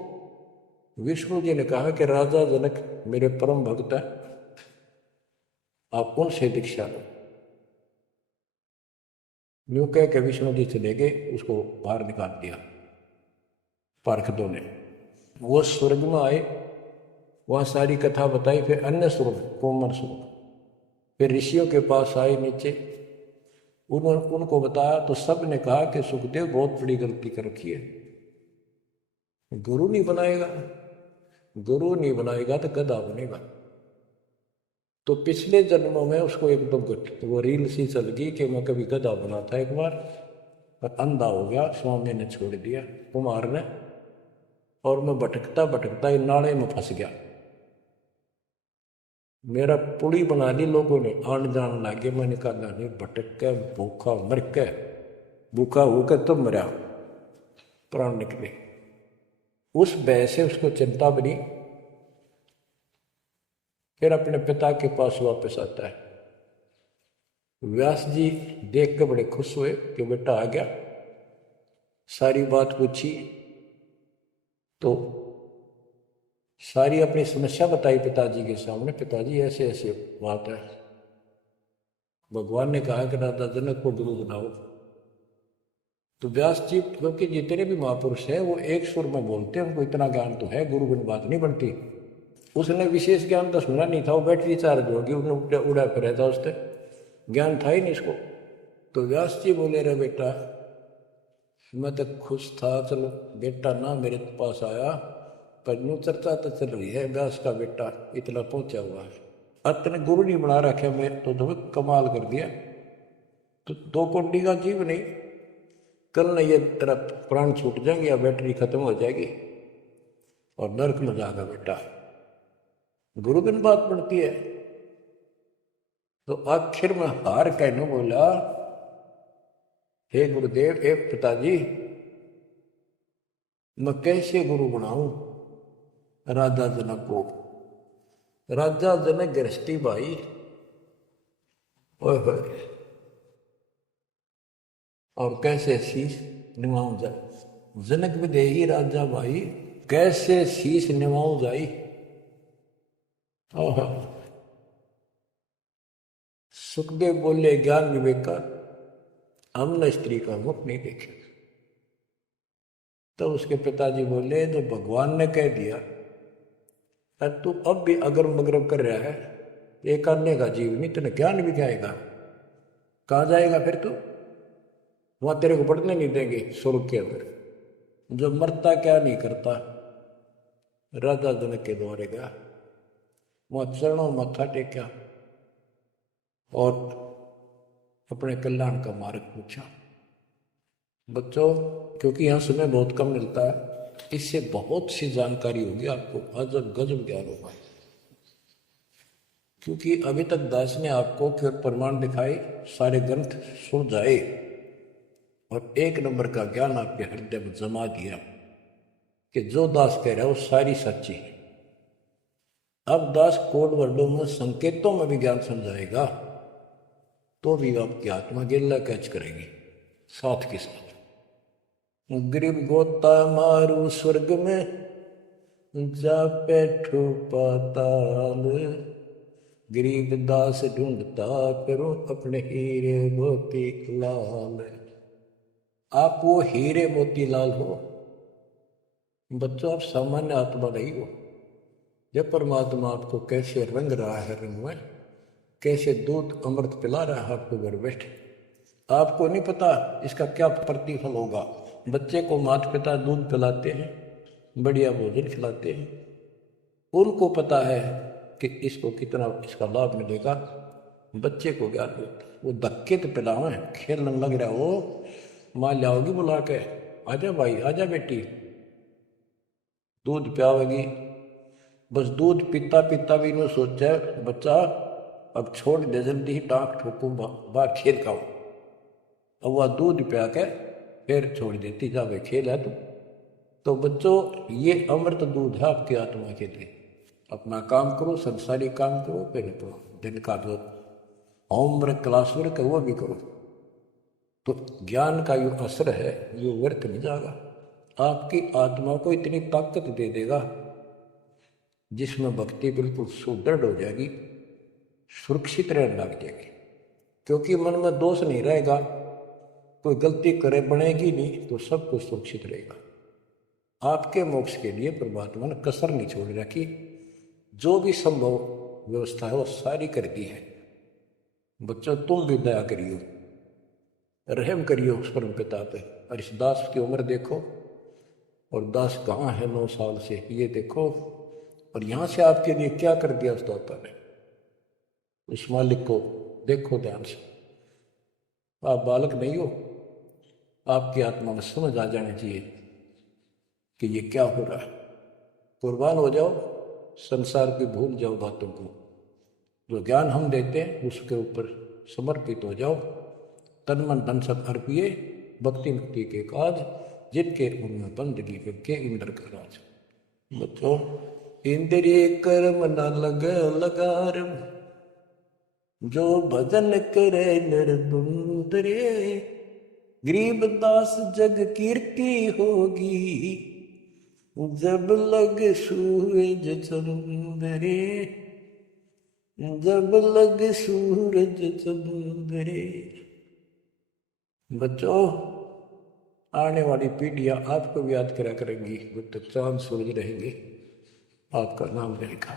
विष्णु जी ने कहा कि राजा जनक मेरे परम भक्त है, आप उनसे दीक्षा लो। यूं कह के विष्णु जी चले गए, उसको बाहर निकाल दिया पार्षदों ने। वो स्वर्ग में आए, वहाँ सारी कथा बताई। फिर अन्य स्वर्ग, कोमर स्वर्ग, फिर ऋषियों के पास आए नीचे, उनको बताया तो सब ने कहा कि सुखदेव बहुत बड़ी गलती कर रखी है, गुरु नहीं बनाएगा, गुरु नहीं बनाएगा तो गधा बनेगा। तो पिछले जन्मों में उसको एकदम वो रील सी चल गई कि मैं कभी गधा बना था एक बार, और अंधा हो गया, स्वामी ने छोड़ दिया कुमार ने, और मैं भटकता भटकता इन नाले में फंस गया। मेरा पुड़ी बना ली लोगों ने, आन जान लागे। मैंने कहा नहीं, भटक के भूखा मर के, भूखा होकर तो मरा, प्राण निकले। उस भय से उसको चिंता बनी। फिर अपने पिता के पास वापस आता है। व्यास जी देख के बड़े खुश हुए कि बेटा आ गया। सारी बात पूछी तो सारी अपनी समस्या बताई पिताजी के सामने। पिताजी ऐसे ऐसे बात है, भगवान ने कहा कि राजा जनक को गुरु बनाओ। तो व्यास जी, क्योंकि जितने भी महापुरुष हैं वो एक सुर में बोलते हैं, उनको इतना ज्ञान तो है, गुरु बिन बात नहीं बनती। उसने विशेष ज्ञान तो सुना नहीं था, वो बैटरी चार्ज होगी, उसने उड़ा फिर था, उससे ज्ञान था ही नहीं इसको। तो व्यास जी बोले रे बेटा, मैं तो खुश था, चलो बेटा ना मेरे पास आया, पर यूं चर्चा तो चल रही है व्यास का बेटा इतना पहुंचा हुआ है, अतने गुरु नहीं बना रखे, मैं तो कमाल कर दिया। तो दो कोटि का जीव नहीं, कल न ये तेरा प्राण छूट जाएंगे या बैटरी खत्म हो जाएगी और नरक में जाएगा बेटा। गुरु दिन बात पड़ती है। तो आखिर में हार कहने बोला, हे गुरुदेव, हे पिताजी, मैं कैसे गुरु बनाऊं राजा जनक को। राजा जनक गृहस्थी भाई, ओए और कैसे शीश निभाऊं जाए। जनक विदेही राजा भाई, कैसे शीश निभाऊं जाई। सुखदेव बोले, ज्ञान विवेक का हमने स्त्री का मुख नहीं देखे। तो उसके पिताजी बोले, जो भगवान ने कह दिया और तू अब भी अगरम मगरम कर रहा है, एक अन्य का जीव नहीं, तेने ज्ञान भी क्या आएगा, कहाँ जाएगा फिर तू। वहां तेरे को पढ़ने नहीं देंगे स्वर्ग के अंदर। जो मरता क्या नहीं करता, राजा जनक के द्वारे गया, वहां चरणों माथा टेका और अपने कल्याण का मार्ग पूछा। बच्चों, क्योंकि यहाँ समय बहुत कम मिलता है, इससे बहुत सी जानकारी होगी आपको, अजब गजब ज्ञान होगा। क्योंकि अभी तक दास ने आपको केवल प्रमाण दिखाए, सारे ग्रंथ सुन जाए और एक नंबर का ज्ञान आपके हृदय में जमा दिया कि जो दास कह रहा है वो सारी सच्ची है। अब दास कोड वर्डों में, संकेतों में भी ज्ञान समझाएगा तो भी आपकी आत्मा गिल्ला कैच करेगी साथ के साथ। गरीब गोता मारू स्वर्ग में जा बैठो पाताल, गरीब दास ढूंढता करो अपने हीरे मोती लाल। आप वो हीरे मोती लाल हो बच्चों, आप सामान्य आत्मा नहीं हो। जब परमात्मा आपको कैसे रंग रहा है, रंग में कैसे दूध अमृत पिला रहा है आपको घर बैठे, आपको नहीं पता इसका क्या प्रतिफल होगा। बच्चे को माता पिता दूध पिलाते हैं, बढ़िया भोजन खिलाते हैं, उनको पता है कि इसको कितना इसका लाभ मिलेगा। बच्चे को ज्ञान होता है, वो धक्के तो पिलावे, खेलने लग रहा हो, माँ लाओगी बुला के, आजा भाई आजा बेटी, दूध पियावेगी। बस दूध पीता पीता भी इन्हों सोचा बच्चा अब छोड़ दे, जल्दी ही टाँक ठोकू बाहर खेल खाओ। अब वह दूध पिया के फिर छोड़ देती, जा भाई खेल है तो बच्चों ये अमृत दूध है आपकी आत्मा के लिए। अपना काम करो, संसारी काम करो, फिर दिन का जो होमवर्क क्लास वर्क है वो भी करो, तो ज्ञान का जो असर है ये व्यर्थ नहीं जाएगा। आपकी आत्मा को इतनी ताकत दे देगा जिसमें भक्ति बिल्कुल सुदृढ़ हो जाएगी, सुरक्षित रहने लग जाएगी। क्योंकि मन में दोष नहीं रहेगा, कोई गलती करे बनेगी नहीं, तो सब कुछ सुरक्षित रहेगा। आपके मोक्ष के लिए परमात्मा ने कसर नहीं छोड़ रखी, जो भी संभव व्यवस्था है वो सारी कर दी है। बच्चों तुम भी दया करियो, रहम करियो उस परम पिता पे। और इस दास की उम्र देखो, और दास कहाँ है 9 साल से, ये देखो, और यहाँ से आपके लिए क्या कर दिया उस दाता ने। उस मालिक को देखो ध्यान से। आप बालक नहीं हो, आपकी आत्मा में समझ आ जानी चाहिए कि ये क्या हो रहा है। कुर्बान हो जाओ, संसार की भूल जाओ बातों को, जो ज्ञान हम देते हैं उसके ऊपर समर्पित हो जाओ। तन मन धन सब अर्पिए, भक्ति मुक्ति के काज, जिनके उनमें बंदगी के इंद्र का राज। बच्चों, इंद्रिय कर्म न लग लगारम, जो भजन करे निर्दुंदरे, गरीब दास जग कीर्ति होगी, जब लग सूरज चंद्रे, जब लग सूरज चंद्रे। बच्चों, आने वाली पीढ़ियां आपको भी याद करा करेंगी, जब तक चांद सूरज रहेंगे आपका नाम रहेगा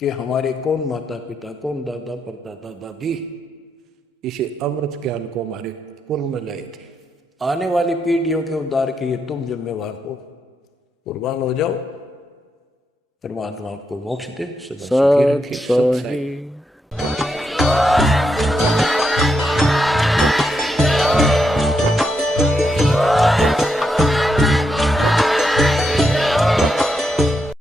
कि हमारे कौन माता पिता, कौन दादा परदादा दादी इसे अमृत ज्ञान को हमारे कुल में लाए थे। आने वाली पीढ़ियों के उद्धार के लिए तुम जिम्मेवार हो, कुर्बान हो जाओ। परमात्मा आपको मोक्ष दे, सदा सुखी रखे।